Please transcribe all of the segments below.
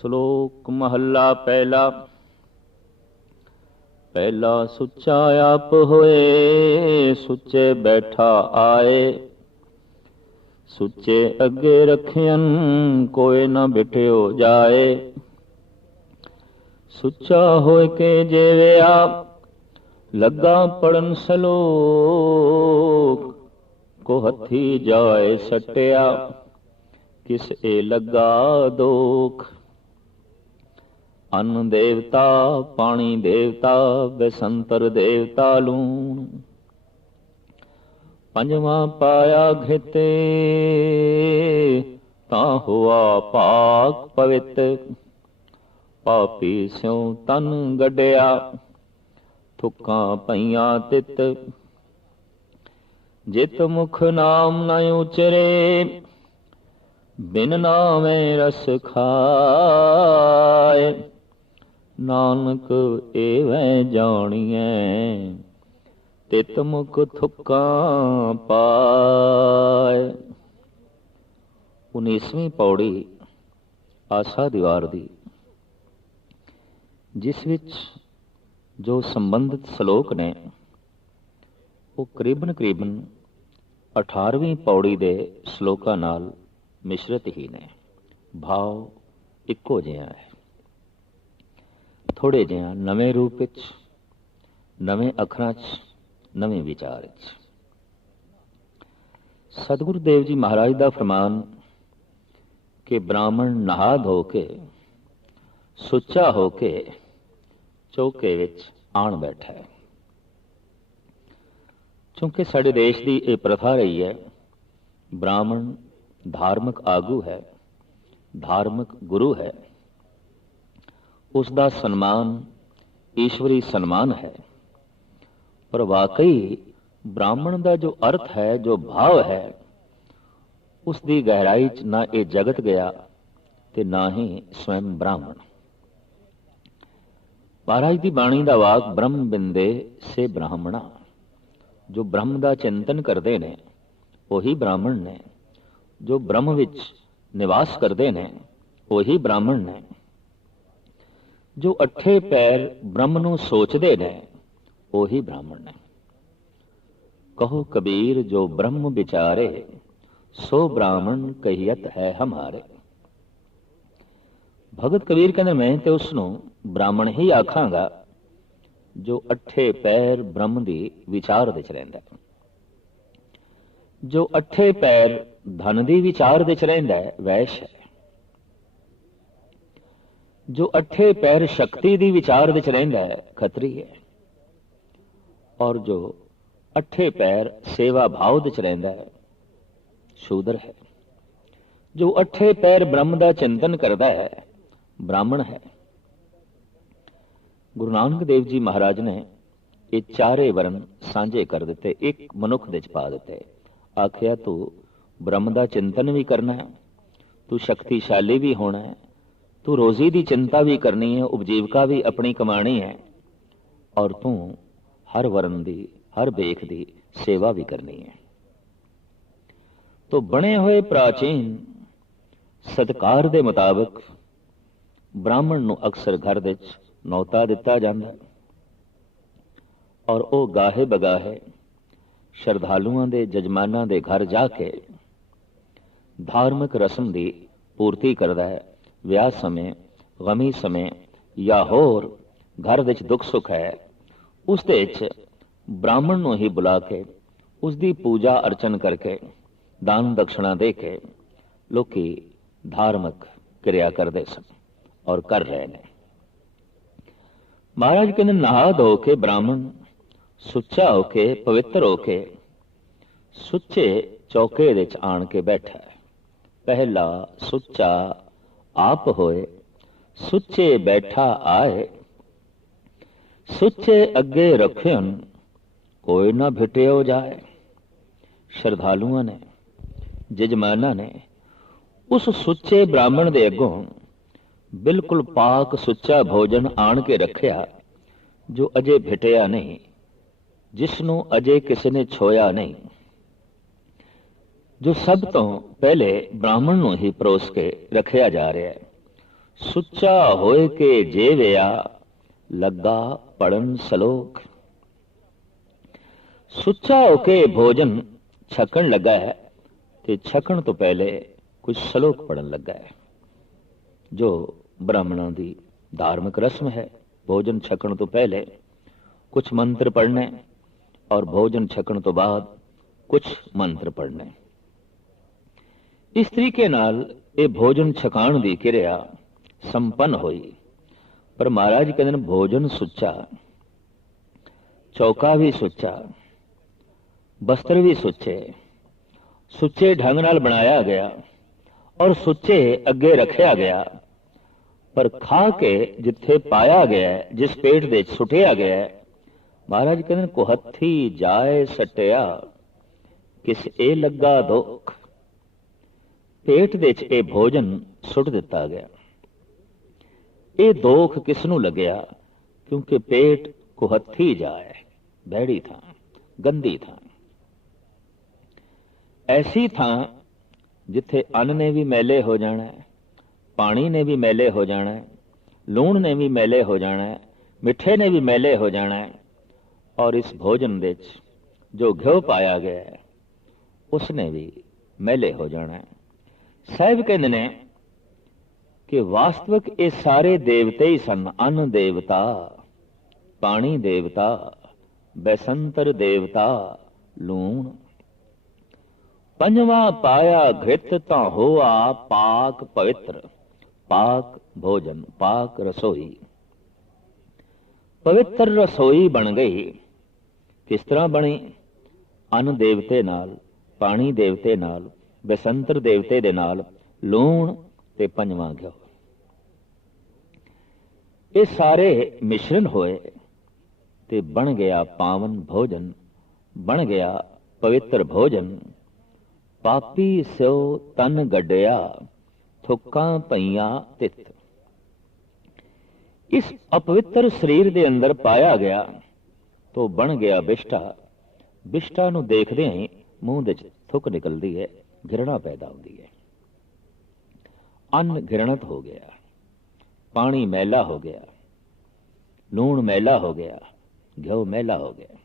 ਸ਼ਲੋਕ ਮਹੱਲਾ ਪਹਿਲਾ। ਪਹਿਲਾ ਸੁੱਚਾ ਆਪ ਹੋਏ, ਸੁੱਚੇ ਬੈਠਾ ਆਏ। ਸੁੱਚੇ ਅੱਗੇ ਰਖਿਅਨ, ਕੋਇ ਨਾ ਬਿਠਿਓ ਜਾਏ। ਸੁੱਚਾ ਹੋਇ ਕੇ ਜੀਵਿਆ, ਲੱਗਾ ਪੜਨ ਸਲੋਕ। ਕੋ ਹੱਥੀ ਜਾਏ ਸਟਿਆ, ਕਿਸ ਏ ਲੱਗਾ ਦੋਖ। ਅੰਨ ਦੇਵਤਾ, ਪਾਣੀ ਦੇਵਤਾ, ਬਸੰਤਰ ਦੇਵਤਾ ਲੂਣ। ਪੰਜਵਾਂ ਪਾਇਆ ਘਿਤੇ, ਤਾਂ ਹੋਆ ਪਾਕ ਪਵਿੱਤ। ਪਾਪੀ ਸਿਉ ਤਨ ਗੱਡਿਆ, ਥੁੱਕਾਂ ਪਈਆਂ ਤਿਤ। ਜਿਤ ਮੁਖ ਨਾਮ ਨ ਉਚਰੇ, ਬਿਨ ਨਾਮੇ ਰਸ ਖਾਏ। ਨਾਨਕ ਏਵੈ ਜਾਣੀਐ, ਤਿਤ ਮੁਖ ਥੁੱਕਾਂ ਪਾਏ। 19ਵੀਂ ਪੌੜੀ ਆਸਾ ਦੀਵਾਰ ਦੀ, ਜਿਸ ਵਿੱਚ ਜੋ ਸੰਬੰਧਿਤ ਸ਼ਲੋਕ ਨੇ ਉਹ ਕਰੀਬਨ 18ਵੀਂ ਪੌੜੀ ਦੇ ਸ਼ਲੋਕਾਂ ਨਾਲ ਮਿਸ਼ਰਤ ਹੀ ਨੇ। ਭਾਵ ਇੱਕੋ ਜਿਹਾ ਹੈ, ਥੋੜ੍ਹੇ ਜਿਹਾ ਨਵੇਂ ਰੂਪ ਵਿੱਚ, ਨਵੇਂ ਅੱਖਰਾਂ 'ਚ, ਨਵੇਂ ਵਿਚਾਰ 'ਚ। ਸਤਿਗੁਰੂ ਦੇਵ ਜੀ ਮਹਾਰਾਜ ਦਾ ਫਰਮਾਨ ਕਿ ਬ੍ਰਾਹਮਣ ਨਹਾ ਧੋ ਕੇ, ਸੁੱਚਾ ਹੋ ਕੇ ਚੌਕੇ ਵਿੱਚ ਆਣ ਬੈਠਾ ਹੈ। ਕਿਉਂਕਿ ਸਾਡੇ ਦੇਸ਼ ਦੀ ਇਹ ਪ੍ਰਥਾ ਰਹੀ ਹੈ, ਬ੍ਰਾਹਮਣ ਧਾਰਮਿਕ ਆਗੂ ਹੈ, ਧਾਰਮਿਕ ਗੁਰੂ ਹੈ, ਉਸ ਦਾ ਸਨਮਾਨ ਈਸ਼ਵਰੀ ਸਨਮਾਨ ਹੈ। ਪਰ ਵਾਕਈ ਬ੍ਰਾਹਮਣ ਦਾ ਜੋ ਅਰਥ ਹੈ, ਜੋ ਭਾਵ ਹੈ, ਉਸ ਦੀ ਗਹਿਰਾਈ 'ਚ ਨਾ ਇਹ ਜਗਤ ਗਿਆ ਤੇ ਨਾ ਹੀ ਸਵੈਮ ਬ੍ਰਾਹਮਣ। ਮਹਾਰਾਜ ਦੀ ਬਾਣੀ ਦਾ ਵਾਕ ਬ੍ਰਹਮ ਬਿੰਦੇ ਸੇ ਬ੍ਰਾਹਮਣਾ। ਜੋ ਬ੍ਰਹਮ ਦਾ ਚਿੰਤਨ ਕਰਦੇ ਨੇ ਉਹੀ ਬ੍ਰਾਹਮਣ ਨੇ, ਜੋ ਬ੍ਰਹਮ ਵਿੱਚ ਨਿਵਾਸ ਕਰਦੇ ਨੇ ਉਹੀ ਬ੍ਰਾਹਮਣ ਨੇ, ਜੋ ਅੱਠੇ ਪੈਰ ਬ੍ਰਹਮ ਨੂੰ ਸੋਚਦੇ ਨੇ ਉਹੀ ਬ੍ਰਾਹਮਣ ਨੇ। ਕਹੋ ਕਬੀਰ ਜੋ ਬ੍ਰਹਮ ਵਿਚਾਰੇ, ਸੋ ਬ੍ਰਾਹਮਣ ਕਹੀਅਤ ਹੈ ਹਮਾਰੇ। ਭਗਤ ਕਬੀਰ ਕਹਿੰਦੇ ਮੈਂ ਤੇ ਉਸ ਨੂੰ ਬ੍ਰਾਹਮਣ ਹੀ ਆਖਾਂਗਾ ਜੋ ਅੱਠੇ ਪੈਰ ਬ੍ਰਹਮ ਦੀ ਵਿਚਾਰ ਵਿੱਚ ਰਹਿੰਦਾ, ਜੋ ਅੱਠੇ ਪੈਰ ਧਨ ਦੀ ਵਿਚਾਰ ਵਿੱਚ ਰਹਿੰਦਾ ਹੈ ਵੈਸ਼ ਹੈ, ਜੋ ਅੱਠੇ ਪੈਰ ਸ਼ਕਤੀ ਦੀ ਵਿਚਾਰ ਵਿੱਚ ਰਹਿੰਦਾ ਹੈ ਖੱਤਰੀ ਹੈ, ਔਰ ਜੋ ਅੱਠੇ ਪੈਰ ਸੇਵਾ ਭਾਵ ਵਿੱਚ ਰਹਿੰਦਾ ਹੈ ਸ਼ੂਦਰ ਹੈ। ਜੋ ਅੱਠੇ ਪੈਰ ਬ੍ਰਹਮ ਦਾ ਚਿੰਤਨ ਕਰਦਾ ਹੈ ਬ੍ਰਾਹਮਣ ਹੈ। ਗੁਰੂ ਨਾਨਕ ਦੇਵ ਜੀ ਮਹਾਰਾਜ ਨੇ ਇਹ ਚਾਰੇ ਵਰਨ ਸਾਂਝੇ ਕਰ ਦਿੱਤੇ, ਇੱਕ ਮਨੁੱਖ ਦੇ 'ਚ ਪਾ ਦਿੱਤੇ। ਆਖਿਆ ਤੂੰ ਬ੍ਰਹਮ ਦਾ ਚਿੰਤਨ ਵੀ ਕਰਨਾ ਹੈ, ਤੂੰ ਸ਼ਕਤੀਸ਼ਾਲੀ ਵੀ ਹੋਣਾ ਹੈ, ਤੂੰ ਰੋਜ਼ੀ ਦੀ ਚਿੰਤਾ ਵੀ ਕਰਨੀ ਹੈ, ਉਪਜੀਵਕਾ ਵੀ ਆਪਣੀ ਕਮਾਣੀ ਹੈ, ਔਰ ਤੂੰ ਹਰ ਵਰਨ ਦੀ, ਹਰ ਵੇਖ ਦੀ ਸੇਵਾ ਵੀ ਕਰਨੀ ਹੈ। ਤੋ ਬਣੇ ਹੋਏ ਪ੍ਰਾਚੀਨ ਸਤਕਾਰ ਦੇ ਮੁਤਾਬਕ ਬ੍ਰਾਹਮਣ ਨੂੰ ਅਕਸਰ ਘਰ ਵਿੱਚ ਨੌਤਾ ਦਿੱਤਾ ਜਾਂਦਾ, ਔਰ ਉਹ ਗਾਹੇ ਬਗਾਹੇ ਸ਼ਰਧਾਲੂਆਂ ਦੇ, ਜਜਮਾਨਾਂ ਦੇ ਘਰ ਜਾ ਕੇ ਧਾਰਮਿਕ ਰਸਮ ਦੀ ਪੂਰਤੀ ਕਰਦਾ ਹੈ। ਵਿਆਹ ਸਮੇਂ, ਗਮੀ ਸਮੇਂ ਜਾਂ ਹੋਰ ਘਰ ਵਿੱਚ ਦੁੱਖ ਸੁੱਖ ਹੈ, ਉਸ ਦੇ ਵਿੱਚ ਬ੍ਰਾਹਮਣ ਨੂੰ ਹੀ ਬੁਲਾ ਕੇ ਉਸ ਦੀ ਪੂਜਾ ਅਰਚਨ ਕਰਕੇ, ਦਾਨ ਦਕਸ਼ਣਾ ਦੇ ਕੇ ਲੋਕੀ ਧਾਰਮਿਕ ਕਿਰਿਆ ਕਰਦੇ ਸਨ ਔਰ ਕਰ ਰਹੇ ਨੇ। ਮਹਾਰਾਜ ਕਹਿੰਦੇ ਨਹਾ ਧੋ ਕੇ ਬ੍ਰਾਹਮਣ ਸੁੱਚਾ ਹੋ ਕੇ, ਪਵਿੱਤਰ ਹੋ ਕੇ ਸੁੱਚੇ ਚੌਕੇ ਵਿੱਚ ਆਣ ਕੇ ਬੈਠਾ ਹੈ। ਪਹਿਲਾ ਸੁੱਚਾ ਆਪ ਹੋਏ, ਸੁੱਚੇ ਬੈਠਾ ਆਏ। ਸੁੱਚੇ ਅੱਗੇ ਰਖਿਅਨ, ਕੋਈ ਨਾ ਭਿਟਿਓ ਜਾਏ। ਸ਼ਰਧਾਲੂਆਂ ਨੇ, ਜਜਮਾਨਾਂ ਨੇ ਉਸ ਸੁੱਚੇ ਬ੍ਰਾਹਮਣ ਦੇ ਅੱਗੋਂ ਬਿਲਕੁਲ ਪਾਕ ਸੁੱਚਾ ਭੋਜਨ ਆਣ ਕੇ ਰੱਖਿਆ, ਜੋ ਅਜੇ ਭਿਟਿਆ ਨਹੀਂ, ਜਿਸ ਨੂੰ ਅਜੇ ਕਿਸੇ ਨੇ ਛੋਇਆ ਨਹੀਂ, ਜੋ ਸਭ ਤੋਂ ਪਹਿਲੇ ਬ੍ਰਾਹਮਣ ਨੂੰ ਹੀ ਪਰੋਸ ਕੇ ਰੱਖਿਆ ਜਾ ਰਿਹਾ ਹੈ। ਸੁੱਚਾ ਹੋਏ ਕੇ ਜੇਵਿਆ ਲੱਗਾ ਪੜਨ ਸਲੋਕ। ਸੁੱਚਾ ਹੋ ਕੇ ਭੋਜਨ ਛਕਣ ਲੱਗਾ ਹੈ ਤੇ ਛਕਣ ਤੋਂ ਪਹਿਲੇ ਕੁਝ ਸਲੋਕ ਪੜਨ ਲੱਗਾ ਹੈ, ਜੋ ਬ੍ਰਾਹਮਣਾਂ ਦੀ ਧਾਰਮਿਕ ਰਸਮ ਹੈ। ਭੋਜਨ ਛਕਣ ਤੋਂ ਪਹਿਲੇ ਕੁਝ ਮੰਤਰ ਪੜ੍ਹਨੇ ਔਰ ਭੋਜਨ ਛਕਣ ਤੋਂ ਬਾਅਦ ਕੁਝ ਮੰਤਰ ਪੜ੍ਹਨੇ। ਇਸ ਤਰੀਕੇ ਨਾਲ ਇਹ ਭੋਜਨ ਛਕਾਉਣ ਦੀ ਕਿਰਿਆ ਸੰਪੰਨ ਹੋਈ। ਪਰ ਮਹਾਰਾਜ ਕਹਿੰਦੇ ਨੇ ਭੋਜਨ ਸੁੱਚਾ, ਚੌਕਾ ਵੀ ਸੁੱਚਾ, ਬਸਤਰ ਵੀ ਸੁੱਚੇ, ਸੁੱਚੇ ਢੰਗ ਨਾਲ ਬਣਾਇਆ ਗਿਆ ਔਰ ਸੁੱਚੇ ਅੱਗੇ ਰੱਖਿਆ ਗਿਆ। ਪਰ ਖਾ ਕੇ ਜਿੱਥੇ ਪਾਇਆ ਗਿਆ, ਜਿਸ ਪੇਟ ਦੇ ਸੁੱਟਿਆ ਗਿਆ, ਮਹਾਰਾਜ ਕਹਿੰਦੇ ਨੇ ਕੁਹੱਥੀ ਜਾਏ ਸਟਿਆ ਕਿਸ ਇਹ ਲੱਗਾ ਦੁੱਖ। ਪੇਟ ਦੇ ਚ ਇਹ ਭੋਜਨ ਸੁੱਟ ਦਿੱਤਾ ਗਿਆ। ਇਹ ਦੋਖ ਕਿਸ ਨੂੰ ਲੱਗਿਆ? ਕਿਉਂਕਿ ਪੇਟ ਕੁਹੱਥੀ ਜਾਏ, ਬੈੜੀ ਥਾਂ, ਗੰਦੀ ਥਾਂ, ਐਸੀ ਥਾਂ ਜਿੱਥੇ ਅੰਨ ਨੇ ਵੀ ਮੈਲੇ ਹੋ ਜਾਣਾ, ਪਾਣੀ ਨੇ ਵੀ ਮੈਲੇ ਹੋ ਜਾਣਾ, ਲੂਣ ਨੇ ਵੀ ਮੈਲੇ ਹੋ ਜਾਣਾ, ਮਿੱਠੇ ਨੇ ਵੀ ਮੈਲੇ ਹੋ ਜਾਣਾ, ਔਰ ਇਸ ਭੋਜਨ ਦੇ ਵਿੱਚ ਜੋ ਘਿਓ ਪਾਇਆ ਗਿਆ ਹੈ ਉਸ ਨੇ ਵੀ ਮੈਲੇ ਹੋ ਜਾਣਾ। ਸਾਹਿਬ ਕਹਿੰਦੇ ਨੇ ਕਿ ਵਾਸਤਵਿਕ ਇਹ ਸਾਰੇ ਦੇਵਤੇ ਹੀ ਸਨ। ਅੰਨ ਦੇਵਤਾ, ਪਾਣੀ ਦੇਵਤਾ, ਬੈਸੰਤਰ ਦੇਵਤਾ, ਲੂਣ। ਪੰਜਵਾਂ ਪਾਇਆ ਘ੍ਰਿਤ ਤਾਂ ਹੋਆ ਪਾਕ ਪਵਿੱਤਰ। ਪਾਕ ਭੋਜਨ, ਪਾਕ ਰਸੋਈ, ਪਵਿੱਤਰ ਰਸੋਈ ਬਣ ਗਈ। ਕਿਸ ਤਰ੍ਹਾਂ ਬਣੀ? ਅੰਨ ਦੇਵਤੇ ਨਾਲ, ਪਾਣੀ ਦੇਵਤੇ ਨਾਲ, ਬੈਸੰਤਰ ਦੇਵਤੇ ਦੇ ਨਾਲ, ਲੂਣ ਤੇ ਪੰਜਵਾਂ ਘਿਓ, ਇਹ ਸਾਰੇ ਮਿਸ਼ਰਨ ਹੋਏ ਤੇ ਬਣ ਗਿਆ ਪਾਵਨ ਭੋਜਨ, ਬਣ ਗਿਆ ਪਵਿੱਤਰ ਭੋਜਨ। ਪਾਪੀ ਸਿਓ ਤਨ ਗੱਡਿਆ ਥੁੱਕਾਂ ਪਈਆਂ ਤਿੱਤ। ਇਸ ਅਪਵਿੱਤਰ ਸਰੀਰ ਦੇ ਅੰਦਰ ਪਾਇਆ ਗਿਆ ਤੋ ਬਣ ਗਿਆ ਬਿਸ਼ਟਾ। ਬਿਸ਼ਟਾ ਨੂੰ ਦੇਖਦੇ ਹੀ ਮੂੰਹ ਦੇ ਥੁੱਕ ਨਿਕਲਦੀ ਹੈ, ਘਿਰਣਾ ਪੈਦਾ ਹੁੰਦੀ ਹੈ। ਅੰਨ ਘਿਰਣਤ ਹੋ ਗਿਆ, ਪਾਣੀ ਮੈਲਾ ਹੋ ਗਿਆ, ਲੂਣ ਮੈਲਾ ਹੋ ਗਿਆ, ਘਿਓ ਮੈਲਾ ਹੋ ਗਿਆ।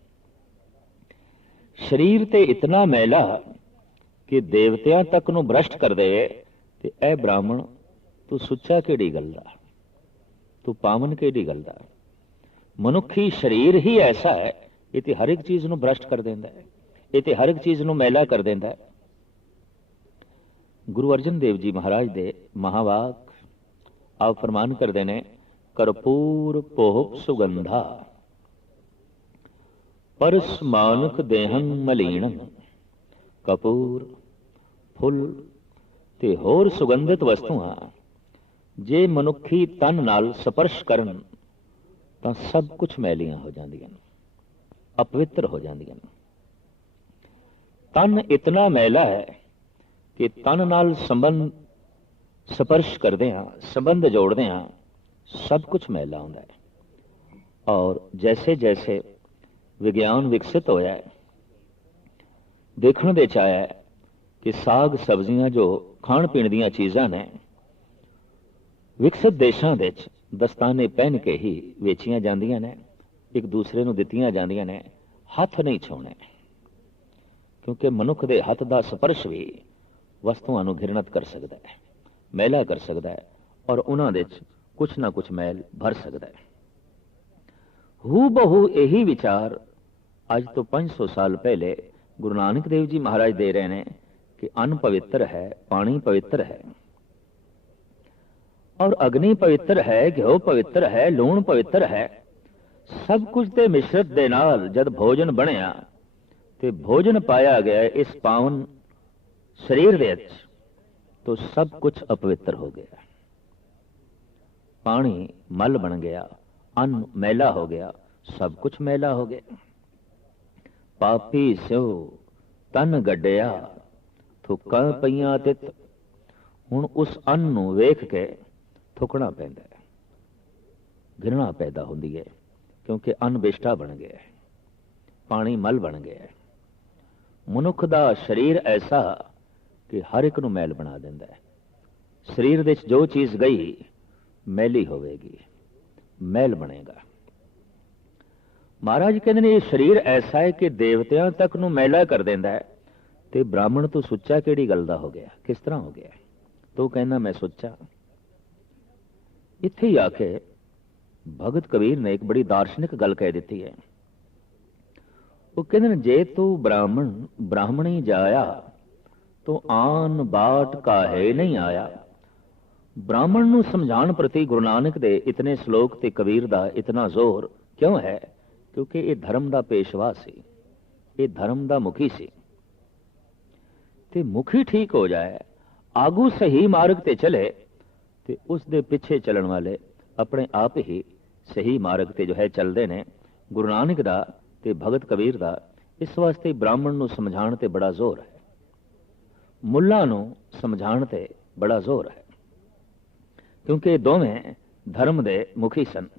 ਸਰੀਰ ਤੇ ਇਤਨਾ ਮੈਲਾ ਕਿ ਦੇਵਤਿਆਂ ਤੱਕ ਨੂੰ ਭ੍ਰਸ਼ਟ ਕਰ ਦੇ। ਤੇ ਇਹ ਬ੍ਰਾਹਮਣ, ਤੂੰ ਸੁੱਚਾ ਕਿਹੜੀ ਗੱਲ ਦਾ, ਤੂੰ ਪਾਵਨ ਕਿਹੜੀ ਗੱਲ ਦਾ? ਮਨੁੱਖੀ ਸਰੀਰ ਹੀ ਐਸਾ ਹੈ, ਇਹ ਤੇ ਹਰ ਇੱਕ ਚੀਜ਼ ਨੂੰ ਭ੍ਰਸ਼ਟ ਕਰ ਦਿੰਦਾ ਹੈ, ਇਹ ਤੇ ਹਰ ਇੱਕ ਚੀਜ਼ ਨੂੰ ਮੈਲਾ ਕਰ ਦਿੰਦਾ ਹੈ। ਗੁਰੂ ਅਰਜਨ ਦੇਵ ਜੀ ਮਹਾਰਾਜ ਦੇ ਮਹਾਵਾਕ ਆਪ ਫਰਮਾਨ ਕਰਦੇ ਨੇ, ਕਰਪੂਰ ਪੋਹਪ ਸੁਗੰਧਾ ਪਰਸ ਮਾਨੁਖ ਦੇਹੰ ਮਲੀਣੰ। ਕਪੂਰ, ਫੁੱਲ ਤੇ ਹੋਰ ਸੁਗੰਧਿਤ ਵਸਤੂਆਂ ਜੇ ਮਨੁੱਖੀ ਤਨ ਨਾਲ ਸਪਰਸ਼ ਕਰਨ ਤਾਂ ਸਭ ਕੁਝ ਮੈਲੀਆਂ ਹੋ ਜਾਂਦੀਆਂ ਨੇ, ਅਪਵਿੱਤਰ ਹੋ ਜਾਂਦੀਆਂ ਨੇ। ਤਨ ਇਤਨਾ ਮੈਲਾ ਹੈ ਕਿ ਤਨ ਨਾਲ ਸੰਬੰਧ ਸਪਰਸ਼ ਕਰਦੇ ਹਾਂ, ਸੰਬੰਧ ਜੋੜਦੇ ਹਾਂ, ਸਭ ਕੁਝ ਮੈਲਾ ਹੁੰਦਾ ਹੈ। ਔਰ ਜੈਸੇ ਜੈਸੇ ਵਿਗਿਆਨ ਵਿਕਸਿਤ ਹੋਇਆ ਹੈ, ਦੇਖਣ ਦੇ ਚ ਆਇਆ ਕਿ ਸਾਗ ਸਬਜ਼ੀਆਂ ਜੋ ਖਾਣ ਪੀਣ ਦੀਆਂ ਚੀਜ਼ਾਂ ਨੇ, ਵਿਕਸਿਤ ਦੇਸ਼ਾਂ ਦੇ ਵਿੱਚ ਦਸਤਾਨੇ ਪਹਿਨ ਕੇ ਹੀ ਵੇਚੀਆਂ ਜਾਂਦੀਆਂ ਨੇ, ਇੱਕ ਦੂਸਰੇ ਨੂੰ ਦਿੱਤੀਆਂ ਜਾਂਦੀਆਂ ਨੇ। ਹੱਥ ਨਹੀਂ ਛੂਹਣੇ, ਕਿਉਂਕਿ ਮਨੁੱਖ ਦੇ ਹੱਥ ਦਾ ਸਪਰਸ਼ ਵੀ ਵਸਤੂਆਂ ਨੂੰ ਘਿਰਣਤ ਕਰ ਸਕਦਾ ਹੈ, ਮੈਲਾ ਕਰ ਸਕਦਾ ਹੈ, ਔਰ ਉਹਨਾਂ ਦੇ ਚ ਕੁਛ ਨਾ ਕੁਛ ਮੈਲ ਭਰ ਸਕਦਾ ਹੈ। ਹੂ ਬਹੂ ਇਹੀ ਵਿਚਾਰ ਅੱਜ ਤੋਂ 500 ਸਾਲ ਪਹਿਲੇ ਗੁਰੂ ਨਾਨਕ ਦੇਵ ਜੀ ਮਹਾਰਾਜ ਦੇ ਰਹੇ ਨੇ ਕਿ ਅੰਨ ਪਵਿੱਤਰ ਹੈ, ਪਾਣੀ ਪਵਿੱਤਰ ਹੈ, ਔਰ ਅਗਨੀ ਪਵਿੱਤਰ ਹੈ, ਘਿਓ ਪਵਿੱਤਰ ਹੈ, ਲੂਣ ਪਵਿੱਤਰ ਹੈ। ਸਭ ਕੁਝ ਦੇ ਮਿਸ਼ਰਤ ਦੇ ਨਾਲ ਜਦ ਭੋਜਨ ਬਣਿਆ ਤੇ ਭੋਜਨ ਪਾਇਆ ਗਿਆ ਇਸ ਪਾਵਨ ਸਰੀਰ ਦੇ ਵਿੱਚ, तो सब कुछ अपवित्र हो गया। पानी मल बन गया, अन्न मैला हो गया, सब कुछ मैला हो गया। पापी स्यो तन गड्डिया थुक्का पईयां तित। हुण उस अन्न नूं वेख के थुकना पैंदा है, घृणा पैदा होंदी है, क्योंकि अन्न बिष्टा बन गया है, पानी मल बन गया है। मनुख दा शरीर ऐसा कि हर एक नूं मैल बना दिंदा है। शरीर दे जो चीज़ गई मैली होवेगी, मैल बनेगा। महाराज कहते ने ये शरीर ऐसा है कि देवतियां तक नूं मैला कर देंदा है, ते ब्राह्मण तो सुच्चा किहड़ी गल दा हो गया, किस तरह हो गया? तो कहना मैं सुच्चा। इत्थे ही आके भगत कबीर ने एक बड़ी दार्शनिक गल कह दी है। वो कहते जे तू ब्राह्मण ब्राह्मणी जाया तो आन बाट काहे नहीं आया। ब्राह्मण नूं समझाण प्रति गुरु नानक दे इतने श्लोक ते कबीर दा इतना जोर क्यों है? क्योंकि ये धर्म दा पेशवा सी, ये धर्म दा मुखी सी। ते मुखी ठीक हो जाए, आगू सही मार्ग ते चले, ते उस दे पिछे चलन वाले अपने आप ही सही मार्ग ते जो है चलते ने। गुरु नानक दा ते भगत कबीर दा इस वास्ते ब्राह्मण नूं समझाण ते बड़ा जोर है, मुल्ला नूं समझाण ते बड़ा जोर है, क्योंकि दोवें धर्म दे मुखी सन।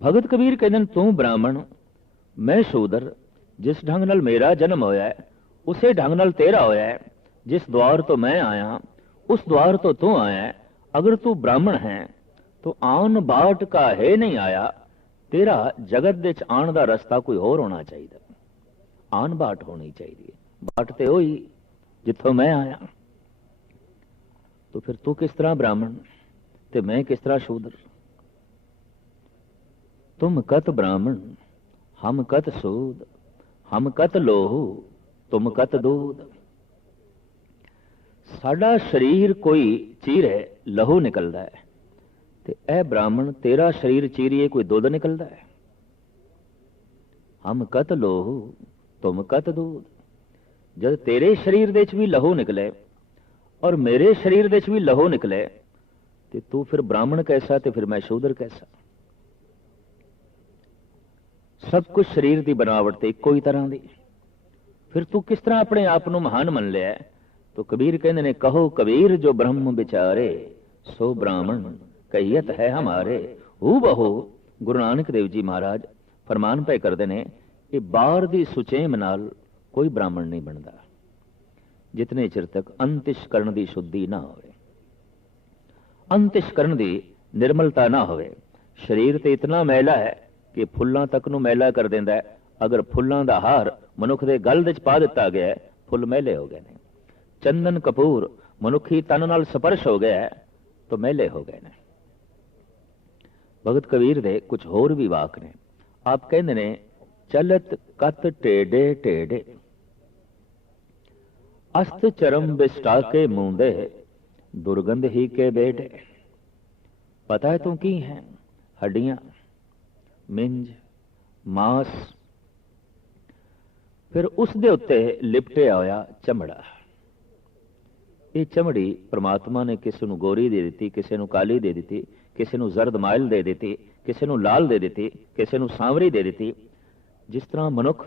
भगत कबीर कहते तू ब्राह्मण मैं शूदर, जिस ढंग नाल मेरा जन्म होया है उसे ढंग नाल तेरा होया है। जिस द्वार तो मैं आया उस द्वार तो तू आया है। अगर तू ब्राह्मण है तो आन बाट का है नहीं आया। तेरा जगत दे आन दा रस्ता कोई होर होना चाहिए, आन बाट होनी चाहिए। बाट ते होई जिथों मैं आया। तो फिर तू किस तरह ब्राह्मण ते मैं किस तरह शूद्र? तुम कत ब्राह्मण हम कत सूद, हम कत लोहू तुम कत दूध। साडा शरीर कोई चीरे लहू निकलदा है, ते ऐ ब्राह्मण तेरा शरीर चीरिए कोई दुध निकलदा है। हम कत लोहू तुम कत दूध। जब तेरे शरीर दे च भी लहू निकले और मेरे शरीर दे च भी लहू निकले, ते तू फिर ब्राह्मण कैसा ते फिर मैं शूद्र कैसा? सब कुछ शरीर की बनावट ते इको ही तरह दी। फिर तू किस तरह अपने आप को महान मन लिया? तो कबीर कहते ने कहो कबीर जो ब्रह्म विचारे सो ब्राह्मण कहियत है हमारे। हू बहू गुरु नानक देव जी महाराज फरमान पे करते हैं कि बाहर दी सुचेम नाल कोई ब्राह्मण नहीं बनता जितने चिर तक अंतिशकरण की शुद्धि ना होवे, अंतिशकरण की निर्मलता ना होवे। शरीर तो इतना मैला है कि फुल्लां तक नूं मैला कर देंदा है। अगर फुल्लां दा हार मनुख दे गल विच पा दिता गया है, फुल मैले हो गए ने। चंदन कपूर मनुखी तन नाल स्पर्श हो गया है तो मैले हो गए ने। भगत कबीर दे कुछ होर भी वाक ने। आप कहते ने चलत कत टेढ़े टेढ़े, अस्त चरम बिस्टा के मूंदे दुर्गंध ही के बेटे। पता है तू की है? हड्डियां, मिंज, मांस, फिर उस दे उत्ते लिपटिया होया चमड़ा। ये चमड़ी परमात्मा ने किसी नूं गोरी दे दी, किसी नूं काली दे दी, किसी नूं जर्द माइल दे दी, किसी नूं लाल दे दी, किसी नूं सांवरी दे दी। जिस तरह मनुख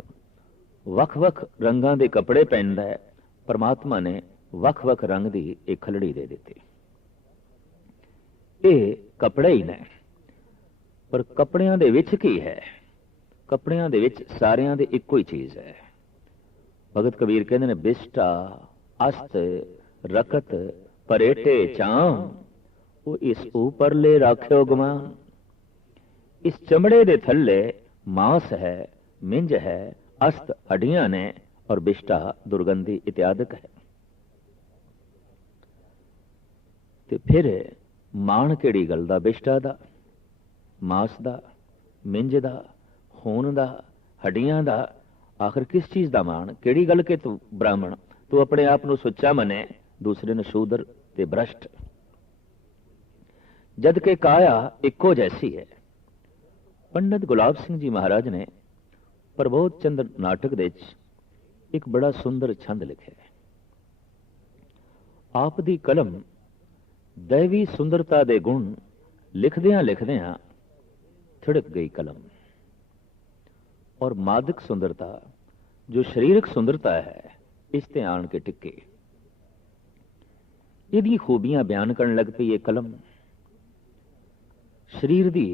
वख-वख रंगां दे कपड़े पहनदा है, परमात्मा ने वख-वख रंग दी एक खलड़ी दे दी। ये कपड़े ही ने, पर कपड़ियां दे विच की है? कपड़ियां दे विच सारियां दे इक्को ही चीज है। भगत कबीर कहते ने बिस्टा अस्त रकत परेटे चाम, वो इस ऊपर ले राख्यो गुमान। इस चमड़े दे थल्ले मांस है, मिंज है, अस्त हड्डियां ने और बिष्टा दुर्गंधी इत्यादक है। ते फिर मान केड़ी गल दा? बिष्टा दा, मांस दा, मिंज दा, खून दा, हड्डियां दा। आखिर किस चीज दा मान? केड़ी गल के तू ब्राह्मण तू अपने आप को सुच्चा मने, दूसरे ने शूद्र ते भ्रष्ट। जद के काया इको जैसी है। पंडित गुलाब सिंह जी महाराज ने प्रबोध चंद्र नाटक दे एक बड़ा सुंदर छंद लिखे। आप दी कलम दैवी सुंदरता दे गुण लिखदियां लिखदियां थिड़क गई कलम, और मादक सुंदरता जो शारीरिक सुंदरता है इस ते आन के टिके। इहदी खूबियां बयान करन लग पई ये कलम। शरीर दी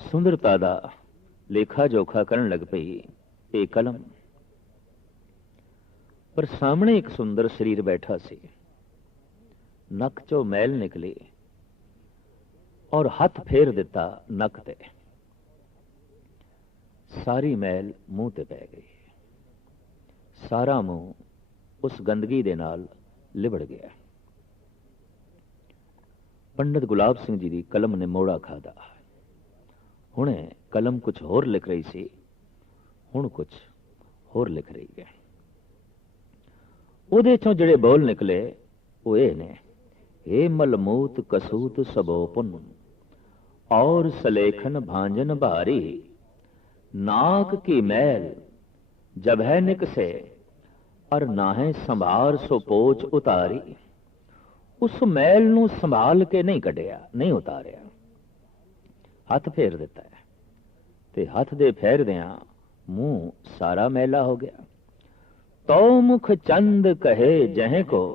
सुंदरता दा लेखा जोखा करन लग पई ये कलम। पर सामने एक सुंदर शरीर बैठा सी, नक चो मैल निकली, और हथ फेर दिता नक ते, सारी मैल मूँह ते पै गई। सारा मूँह उस गंदगी दे नाल लिबड़ गया। पंडित गुलाब सिंह जी की कलम ने मोड़ा खादा। हुणे कलम कुछ होर लिख रही सी, हुण कुछ होर लिख रही है। ਉਹਦੇ ਚੋਂ ਜਿਹੜੇ ਬੋਲ ਨਿਕਲੇ ਉਹ ਇਹ ਨੇ, हे मलमूत कसूत सबोपुन और सलेखन भांजन भारी, नाक की मैल जब है निकसे और नाहे संभार सो पोच उतारी। उस मैल नूं संभाल के नहीं कढ़िया, नहीं उतारिया, हथ फेर दिता है ते हथ दे फेरदियां मूँह सारा मैला हो गया। तो मुख चंद कहे जह को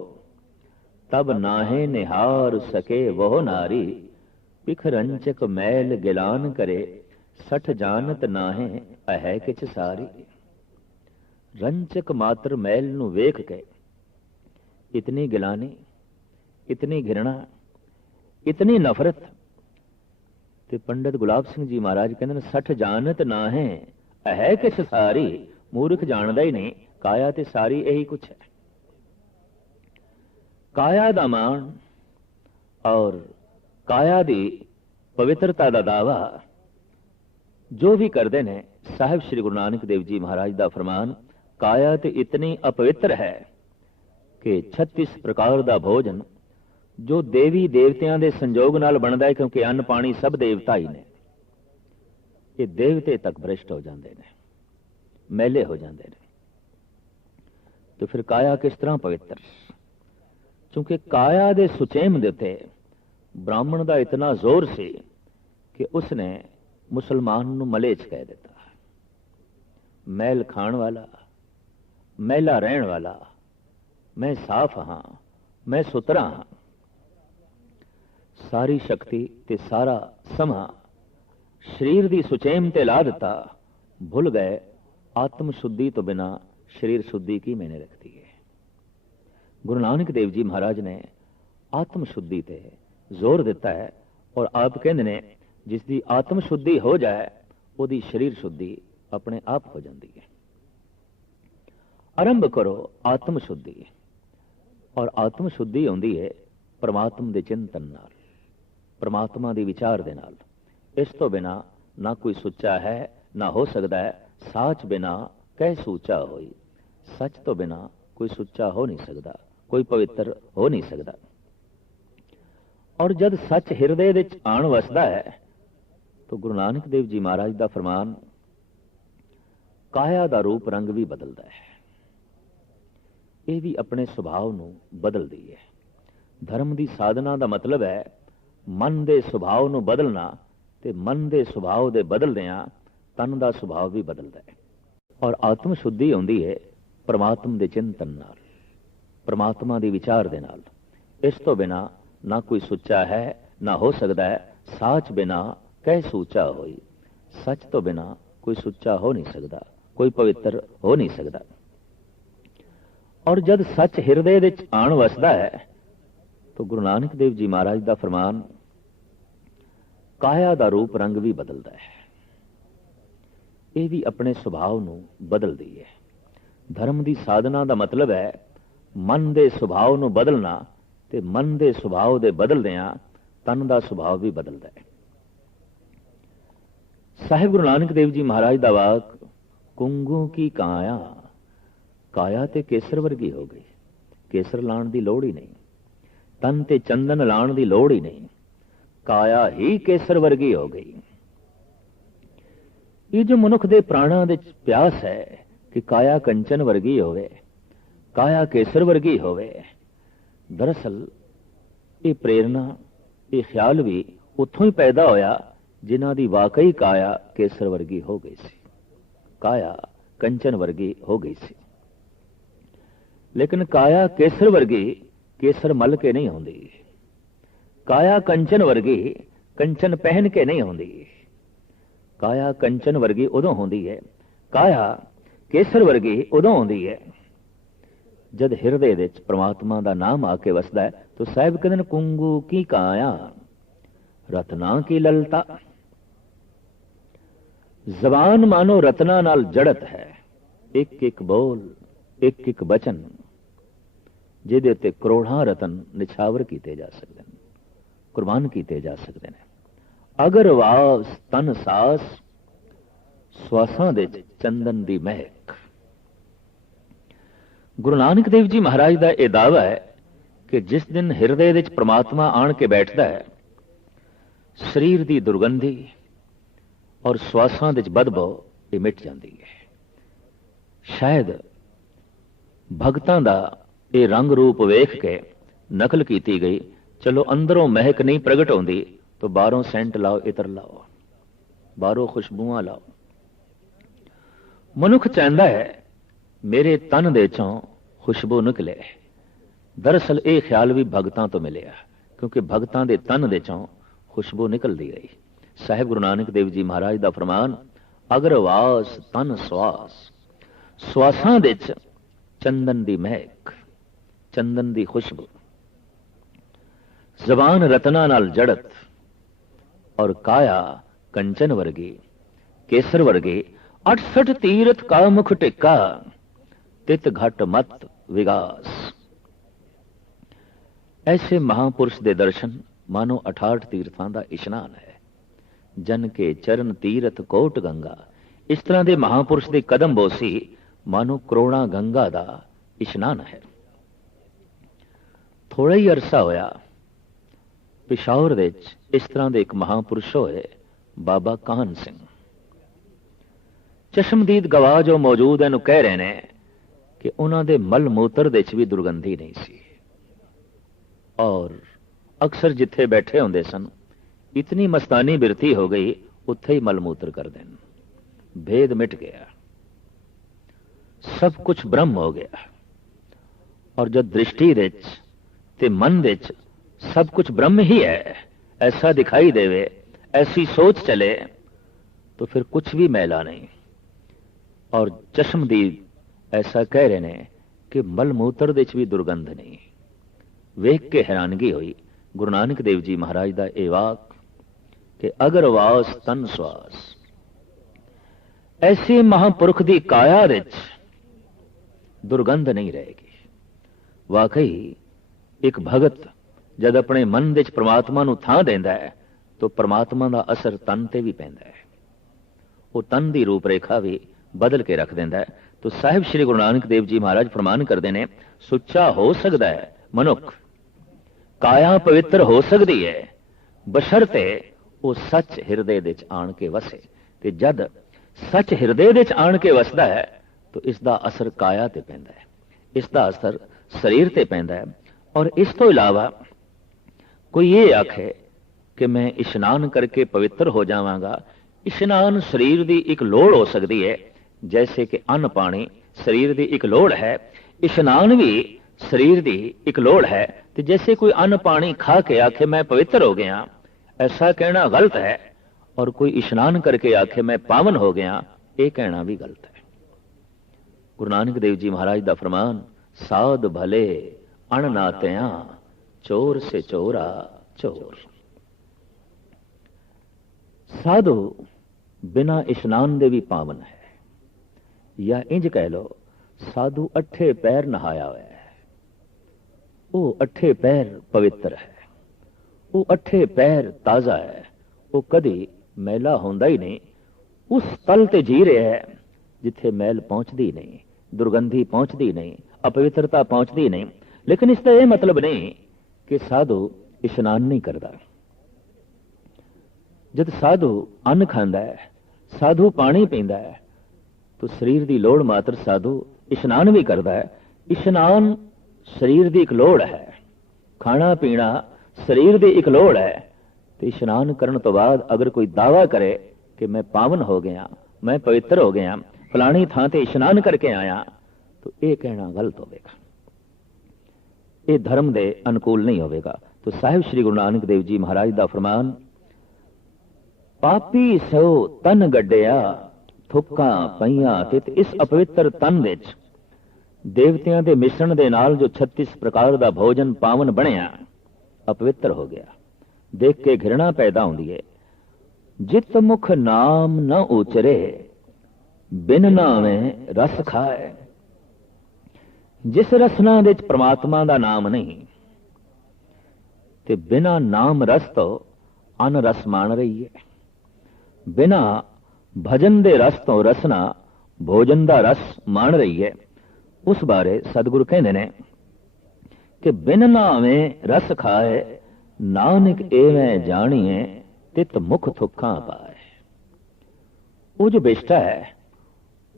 तब नाहे निहार सके वह नारी। पिख रंचक मैल गिलान करे सठ जानत नाहे अहै किछ सारी। रंचक मात्र मैल नू वेख के इतनी गिलानी, इतनी घृणा, इतनी नफरत। ते पंडित गुलाब सिंह जी महाराज कहते हैं, सठ जानत नाहे अहै किछ सारी। मूर्ख जानदा ही नहीं, काया ते सारी यही कुछ है। काया दा मान और काया दी पवित्रता दा दावा जो भी करते ने, साहिब श्री गुरु नानक देव जी महाराज दा फरमान, काया ते इतनी अपवित्र है कि 36 प्रकार दा भोजन जो देवी देवतियां दे संजोग नाल बनदा है, क्योंकि अन्न पानी सब देवता ही ने, ये देवते तक भ्रष्ट हो जाते हैं, मैले हो जाते हैं। तो फिर काया किस तरह पवित्र? क्योंकि काया दे सुचेम दे उत्ते ब्राह्मण का इतना जोर से कि उसने मुसलमान नूं मलेच कह दिता। मैल खाण वाला, मैला रहन वाला, मैं साफ हाँ, मैं सुतरा हाँ। सारी शक्ति ते सारा समा शरीर की सुचेम ते ला दिता। भुल गए आत्म शुद्धि तो बिना शरीर शुद्धि की मैंने रखती है। गुरु नानक देव जी महाराज ने आत्म शुद्धि ते जोर दिता है, और आप कहते ने जिसकी आत्म शुद्धि हो जाए वो शरीर शुद्धि अपने आप हो जाती है। आरंभ करो आत्म शुद्धि, और आत्म शुद्धि आती है परमात्मा के चिंतन नाल, परमात्मा के विचार दे नाल। इस तो बिना ना कोई सुच्चा है ना हो सकता है। साच बिना कह सूचा होई, सच तो बिना कोई सुच्चा हो नहीं सकता, कोई पवित्र हो नहीं सकता। और जब सच हिरदे विच आण वसदा है तो गुरु नानक देव जी महाराज का फरमान, काया का रूप रंग भी बदलता है, ये भी अपने सुभाव नूं बदलदी है। धर्म की साधना का मतलब है मन के सुभाव नूं बदलना, ते मन के सुभाव दे बदलदियां तन का सुभाव भी बदलता है। और आत्म शुद्धि आउंदी है परमात्मा के चिंतन नाल, परमात्मा के विचार दे नाल। इस तो बिना ना कोई सुच्चा है ना हो सकता है। साच बिना कह सूचा होई, सच तो बिना कोई सुच्चा हो नहीं सकता, कोई पवित्र हो नहीं सकता। और जब सच हिरदे विच आण वसदा है तो गुरु नानक देव जी महाराज का फरमान, काया का रूप रंग भी बदलता है, ये भी अपने सुभाव नूं बदलदी है। धर्म की साधना का मतलब है मन के सुभाव नूं बदलना, ते मन के सुभाव दे बदलदियां तन का सुभाव भी बदलता है। साहिब गुरु नानक देव जी महाराज का वाक, कुंगू की काया, काया ते केसर वर्गी हो गई, केसर लाण की लोड़ ही नहीं, तन ते चंदन लाण की लोड़ ही नहीं, काया ही केसर वर्गी हो गई। ये जो मनुख दे प्राणा दे प्यास है कि काया कंचन वर्गी होवे, काया केसर वर्गी होवे, दरअसल ये प्रेरणा, ये ख्याल भी उत्थों ही पैदा होया जिन्हां दी वाकई काया केसर वर्गी हो गई सी, काया कंचन वर्गी हो गई सी। लेकिन काया केसर वर्गी केसर मल के नहीं होंदी, काया कंचन वर्गी कंचन पहन के नहीं होंदी। काया कंचन वर्गी उदों होंदी है, काया केसर वर्गी उदों होंदी है जद हिरदे विच परमात्मा का नाम आके वसदा है। तो साहिब कहते हैं, कुंगू की काया, रत्ना की ललता। जबान मानो रत्ना नाल जड़त है, एक एक बोल एक एक बचन जिहदे ते करोड़ां रतन निछावर कीते जा सकते हैं, कुर्बान कीते जा सकते हैं। अगर वास तन सास श्वासां दे चंदन दी महक। गुरु नानक देव जी महाराज का यह दावा है कि जिस दिन हिरदे विच परमात्मा आण के बैठता है, शरीर की दुर्गंधी और श्वासां दे बदबू ये मिट जाती है। शायद भगतां दा ये रंग रूप वेख के नकल की गई, चलो अंदरों महक नहीं प्रगट होंदी तो बाहरों सेंट लाओ, इतर लाओ, बाहरों खुशबुआं लाओ। मनुख चाहता है मेरे तन दे चों खुशबू निकले। दरअसल ये ख्याल भी भगतां तो मिलिया, क्योंकि भगतां दे तन दे चों खुशबू निकलती गई। साहिब गुरु नानक देव जी महाराज का फरमान, अगर वास तन श्वास, श्वासां दे चंदन दी महक, चंदन दी खुशबू। जबान रतना नाल जड़त और काया कंचन वर्गी, केसर वर्गी। 68 तीरथ का मुख टिक्का, तित घट मत विगास। ऐसे महापुरुष दे दर्शन मानो 68 तीर्थां दा इशनान है। जन के चरण तीरथ कोट गंगा। इस तरह के महापुरुष दे कदम बोसी मानो करोड़ा गंगा दा इशनान है। थोड़ा ही अरसा होया पिशावर दे इस तरह के एक महापुरुष होए बाबा काहन सिंह। चश्मदीद गवाह जो मौजूद है कह रहे हैं कि उन्होंने मल मूत्र दे भी दुर्गंधी नहीं सी, और अक्सर जिथे बैठे होंदे सन इतनी मस्तानी बिरती हो गई उत्थे ही मल मूत्र कर देन। भेद मिट गया, सब कुछ ब्रह्म हो गया। और जब दृष्टि दे ते मन दे सब कुछ ब्रह्म ही है ऐसा दिखाई देवे, ऐसी सोच चले, तो फिर कुछ भी मैला नहीं। और चश्मदीद ऐसा कह रहे हैं कि मल मूत्र दे भी दुर्गंध नहीं। वेख के हैरानगी हुई गुरु नानक देव जी महाराज का यह वाक कि अगर वास तन श्वास। ऐसे महापुरुष की काया विच दुर्गंध नहीं रहेगी। वाकई एक भगत जब अपने मन विच परमात्मा नूं थां देंदा है तो परमात्मा का असर तन ते भी पैंदा है। वो तन की रूपरेखा भी बदल के रख देंदा है। तो साहिब श्री गुरु नानक देव जी महाराज फरमान करते हैं, सुच्चा हो सकता है मनुख, काया पवित्र हो सकती है, बशर्ते वो सच हिरदे दे आण के वसे। ते जद सच हिरदे दे आण के वसदा है तो इसका असर काया ते पैंदा है, इसका असर शरीर ते पैंदा है। और इस तो इलावा कोई ये आखे कि मैं इशनान करके पवित्र हो जावांगा। इशनान शरीर की एक लोड़ हो सकती है, जैसे कि अन्न पानी शरीर की एक लोड़ है, इशनान भी शरीर की एक लोड़ है। तो जैसे कोई अन्न पानी खा के आखे मैं पवित्र हो गया, ऐसा कहना गलत है। और कोई इशनान करके आखे मैं पावन हो गया, ये कहना भी गलत है। गुरु नानक देव जी महाराज का फरमान, साध भले अण नात्या, चोर से चोरा चोर। साधु बिना इशनान दे भी पावन है, या इंज कह लो साधु 8 पैर नहाया हुआ है, वो 8 पैर पवित्र है, वो 8 पैर ताजा है, वो कदी मैला होंदा ही नहीं। उस तल ते जी रहा है जिथे मैल पहुंचती नहीं, दुर्गंधी पहुंचती नहीं, अपवित्रता पहुंचती नहीं। लेकिन इसका यह मतलब नहीं कि साधु इशनान नहीं करता। जब साधु अन्न खांदा है, साधु पानी पींदा है, तो शरीर की लोड़ मात्र साधु इशनान भी करता है। इशनान शरीर की एक लोड़ है, खाना पीना शरीर की एक लोड़ है। तो इशनान करने तो बाद अगर कोई दावा करे कि मैं पावन हो गया, मैं पवित्र हो गया, फलानी थां ते इशनान करके आया, तो यह कहना गलत होगा, ये धर्म दे अनुकूल नहीं होगा। तो साहिब श्री गुरु नानक देव जी महाराज का फरमान, पापी सो तन गड्डिया, थुक्का पईयां तित। इस अपवित्र तन विच देवतियां दे मिश्रण दे नाल जो 36 प्रकार का भोजन पावन बनया, अपवित्र हो गया। देख के घृणा पैदा होती है। जित मुख नाम न उचरे, बिन नामे रस खाए। जिस रसना दे परमात्मा का नाम नहीं ते बिना नाम रस तो अन रस मान रही है। बिना भजन दे रस तो रसना भोजन का रस मान रही है। उस बारे सतगुरु कहते ने कि बिन नामे रस खाए, नानक एवें जानिए तित मुख थुक्खां पाए। वो जो बेष्टा है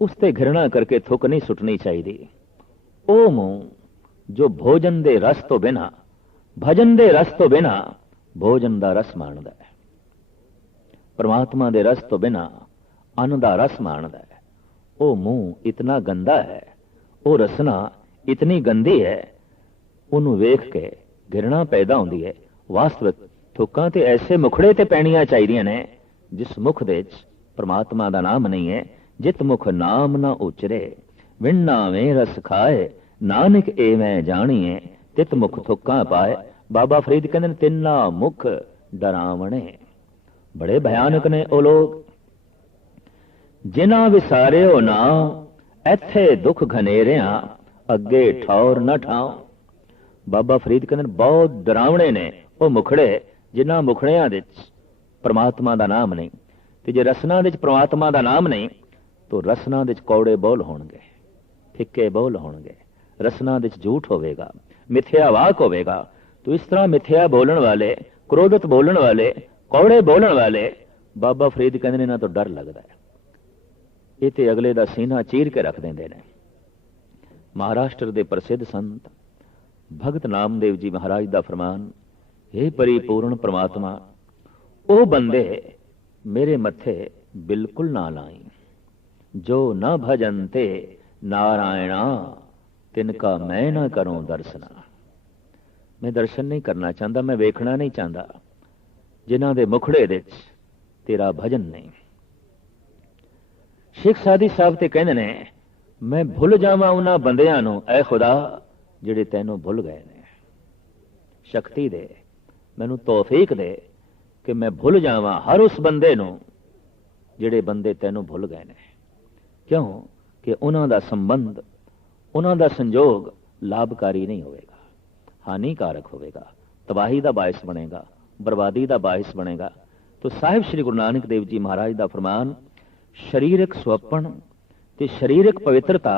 उसते घृणा करके थुक नहीं सुटनी चाहिए। ओ मुंह जो भोजन दे रस तो बिना, भजन दे रस तो बिना भोजन का रस मानदा है, परमात्मा दे रस तो बिना अन्न का रस मानदा है, वो मुंह इतना गंदा है, वो रसना इतनी गंदी है, उन्होंने वेख के घृणा पैदा होती है। वास्तविक थुक्कां ते ऐसे मुखड़े ते पैणियां चाहिदियां ने जिस मुख दे परमात्मा का नाम नहीं है। जित मुख नाम ना उचरे, बिन नामे रस खाए, नानक एवें जानिए तित मुख थुक्कां पाए। बाबा फरीद कहते हैं तिन्ना मुख डरावने। बड़े भयानक ने ओ लोग जिन्हां विसारियो ना, इत्थे दुख घनेरिया अगे ठौर न ठाओ। बाबा फरीद कहते बहुत डरावने ने वो मुखड़े जिन्हां मुखड़ियां दे परमात्मा का नाम नहीं। ते जे रसना दे परमात्मा का नाम नहीं तो रसना दे कौड़े बोल होणगे, फिक्के बोल होणगे, रसना दे झूठ होवेगा, मिथ्या वाक होवेगा। तो इस तरह मिथ्या बोलन वाले, क्रोधित बोलन वाले, कौड़े बोलन वाले बाबा फरीद कहते ने इन्हां तो डर लगता है। ये तो अगले का सीना चीर के रख देंगे ने। महाराष्ट्र के प्रसिद्ध संत भगत नामदेव जी महाराज का फरमान, हे परिपूर्ण परमात्मा, ओ बंदे मेरे मथे बिल्कुल ना लाई, जो न भजनते नारायणा तिनका मैं ना करूं दर्शना। मैं दर्शन नहीं करना चाहता, मैं वेखना नहीं चाहता जिन्हां दे मुखड़े दे तेरा भजन नहीं। शेख सादी साहब ते कहंदे ने मैं भुल जावां उन्हां बंदियां नूं ऐ खुदा जिहड़े तैनूं भुल गए ने। शक्ति दे, मैनूं तौफीक दे कि मैं भुल जावां हर उस बंदे नूं जिहड़े बंदे तैनूं भुल गए ने। क्यों कि उन्हां दा संबंध, उन्हां दा संजोग लाभकारी नहीं होवेगा, हानिकारक होवेगा, तबाही का बायस बनेगा, बर्बादी का बायस बनेगा। तो साहिब श्री गुरु नानक देव जी महाराज का फरमान, शरीरक सुअपण ते शरीरक पवित्रता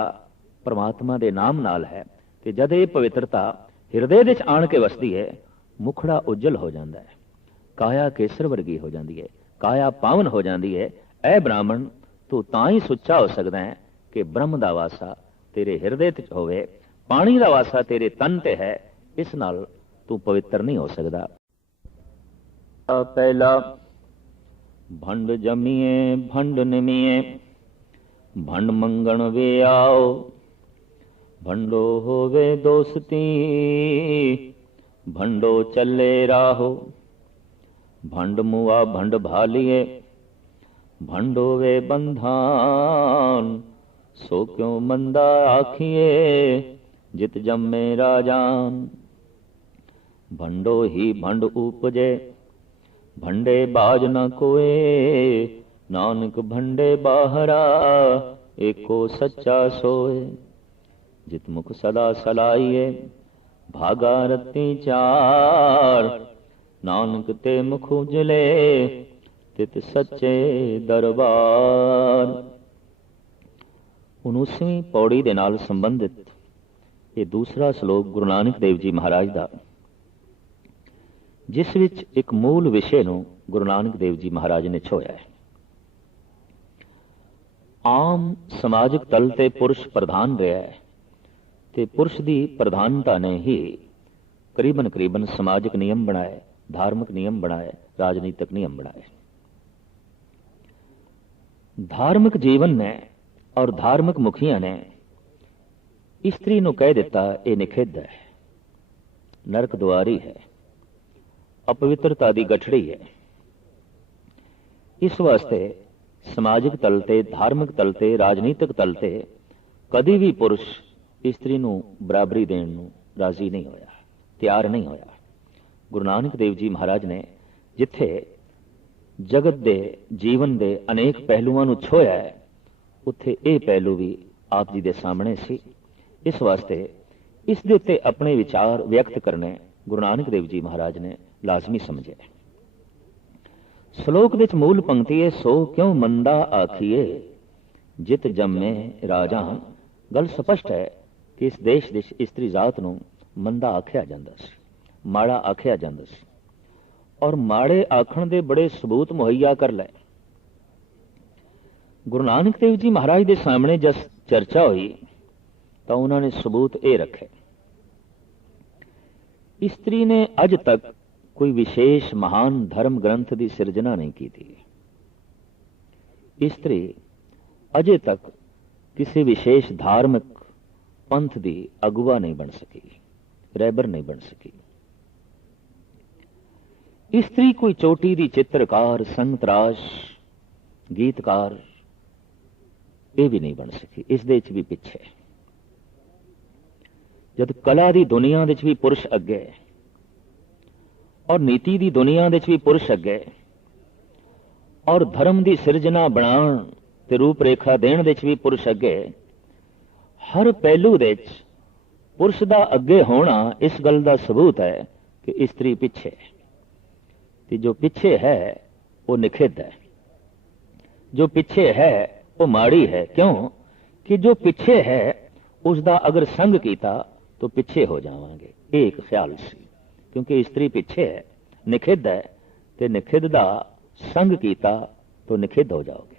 परमात्मा के नाम नाल है। ते जद ये पवित्रता हिरदे विच आण के वसदी है, मुखड़ा उज्जल हो जाता है, काया केसर वर्गी हो जाती है, काया पावन हो जाती है। ऐ ब्राह्मण तू तां ही सुच्चा हो सकता है कि ब्रह्म दा वासा तेरे हिरदे च होवे, पानी दा वासा तेरे तन ते है, इस नाल तू पवित्र नहीं हो सकता। पहला भंड जमीए भंड निमिए, भंड मंगण वे आओ, भंडो होवे दोस्ती, भंडो चले राहो। भंड मुआ भंड भालिए, भंडो वे बंधान, सो क्यों मंदा आखिए, जित जम्मे राजान। भंडो ही भंड उपजे, भंडे बाज न कोए, नानक भंडे बाहरा, एको सच्चा सोए। जित मुख सदा सलाइए, भागा रत्ती चार, नानक ते मुख उजले, तित सच्चे दरबार। 19वीं पौड़ी दे नाल संबंधित ये दूसरा श्लोक गुरु नानक देव जी महाराज का, जिस विच एक मूल विषय नूं गुरु नानक देव जी महाराज ने छोया है। आम समाजिक तल ते पुरुष प्रधान रहा है, ते पुरुष की प्रधानता ने ही करीबन करीबन समाजिक नियम बनाए, धार्मिक नियम बनाए, राजनीतिक नियम बनाए। धार्मिक जीवन ने और धार्मिक मुखिया ने स्त्री नूं कह दिता ये निखिद्ध है, नरक द्वारी है, अपवित्रता की गठड़ी है। इस वास्ते समाजिक तल ते, धार्मिक तल ते, राजनीतिक तल ते कदी भी पुरुष स्त्री नूं बराबरी देण नूं राजी नहीं होया, तैयार नहीं होया। गुरु नानक देव जी महाराज ने जिथे जगत के जीवन के अनेक पहलुओं को छोया है, उत्थे ये पहलू भी आप जी के सामने सी। इस वास्ते इस दे उत्ते अपने विचार व्यक्त करने गुरु नानक देव जी महाराज ने लाजमी समझे। श्लोक के मूल पंक्ति है, सो क्यों मंदा आखिए जित जम्मे राजान। गल स्पष्ट है कि इस देश की इस्त्री जात नूं मंदा आख्या जांदा सी, माड़ा आख्या जांदा सी, और माड़े आखण दे बड़े सबूत मुहैया कर लै। गुरु नानक देव जी महाराज के सामने जब चर्चा हुई तो उन्होंने सबूत ये रखे। स्त्री ने अज तक कोई विशेष महान धर्म ग्रंथ की सिरजना नहीं की थी। स्त्री अजे तक किसी विशेष धार्मिक पंथ की अगुआ नहीं बन सकी, रहबर नहीं बन सकी। स्त्री कोई चोटी दी चित्रकार, संगतराश, गीतकार ये भी नहीं बन सकी। इस दे भी पिछे, जब कला की दुनिया विच भी पुरुष अगे और नीति की दुनिया विच भी पुरुष अगे और धर्म की सिरजना बनाउण ते रूप रेखा देण विच भी पुरुष अगे, हर पहलू दे पुरुष का अगे होना इस गल का सबूत है कि स्त्री पिछे। ते जो पिछे है वो निखिद है, जो पिछे है वो माड़ी है। क्यों कि जो पिछे है उसका अगर संग किया तो पिछे हो जावांगे, एक ख्याल सी। क्योंकि स्त्री पिछे है, निखिद है, ते निखिद का संग किया तो निखिद हो जाओगे।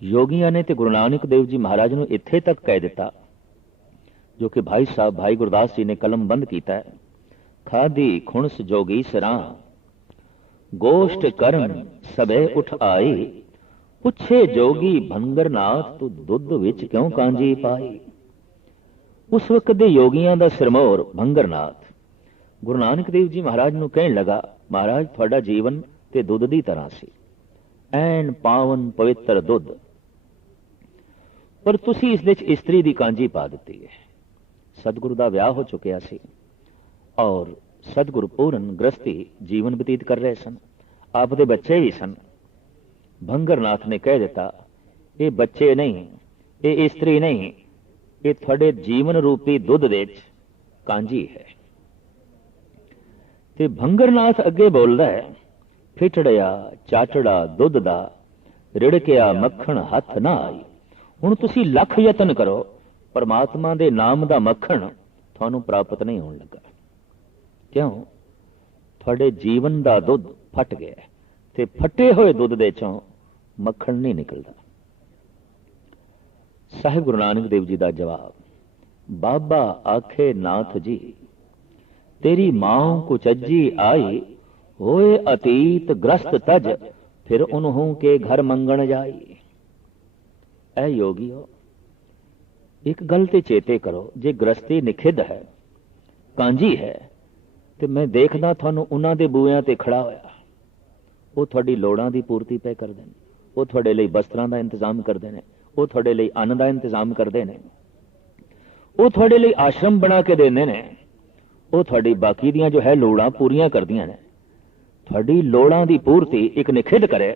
योगियां ने ते गुरु नानक देव जी महाराज ने इत्थे तक कह दिता, जो कि भाई साहब भाई गुरदास जी ने कलम बंद किया है, खादी खुणस जोगी सरां गोष्ठ करन सबे उठ आई, पुछे जोगी भंगरनाथ तू दुध विच क्यों कांजी पाई। उस वक्त दे योगियां दा सिरमौर भंगरनाथ गुरु नानक देव जी महाराज नूं कहण लगा, महाराज तुहाडा जीवन ते दुध दी तरह सी, ऐन पावन पवित्र दुध, पर तुसी इस विच स्त्री दी कांजी पा दित्ती है। सतगुरु दा विआह हो चुकिया सी और सतगुरु पूर्ण गृहस्थी जीवन बतीत कर रहे सन, आप दे बच्चे भी सन। भंगरनाथ ने कह दिता, ये बच्चे नहीं, ये स्त्री नहीं, ये थोड़े जीवन रूपी दुध दे कांजी है। ते भंगरनाथ अगे बोलदा है, फिटड़िया चाटड़ा दुध दा रिड़किया मक्खन हथ ना आई। हुण तुसी लख यतन करो, परमात्मा दे नाम दा मक्खन थानू प्राप्त नहीं होने लगा। क्यों? थोड़े जीवन दा दुध फट गया, ते फटे हुए दुध दे चों मक्खन नहीं निकलता। साहिब गुरु नानक देव जी का जवाब, बाबा आखे नाथ जी तेरी मां कुचज्जी आई, होए अतीत ग्रस्त तज फिर उन्हों के घर मंगण जाई। ऐ योगियो, एक गल ते चेते करो, जे ग्रस्ती निखिद है, कांजी है, तो मैं देखदा थानू उन्हां दे बूहियां ते खड़ा होया, वो थोड़ी लोड़ां दी पूर्ति पे करदे ने, वो थोड़े लिए वस्त्रां दा इंतजाम करदे ने, वो थोड़े लिए अन्न का इंतजाम करते हैं, वो थोड़े लिए आश्रम बना के देंदे ने, वो थोड़ी बाकी दियां जो है लोड़ां पूरियां करदियां ने। थोड़ी लोड़ां दी पूर्ति एक निखिद करे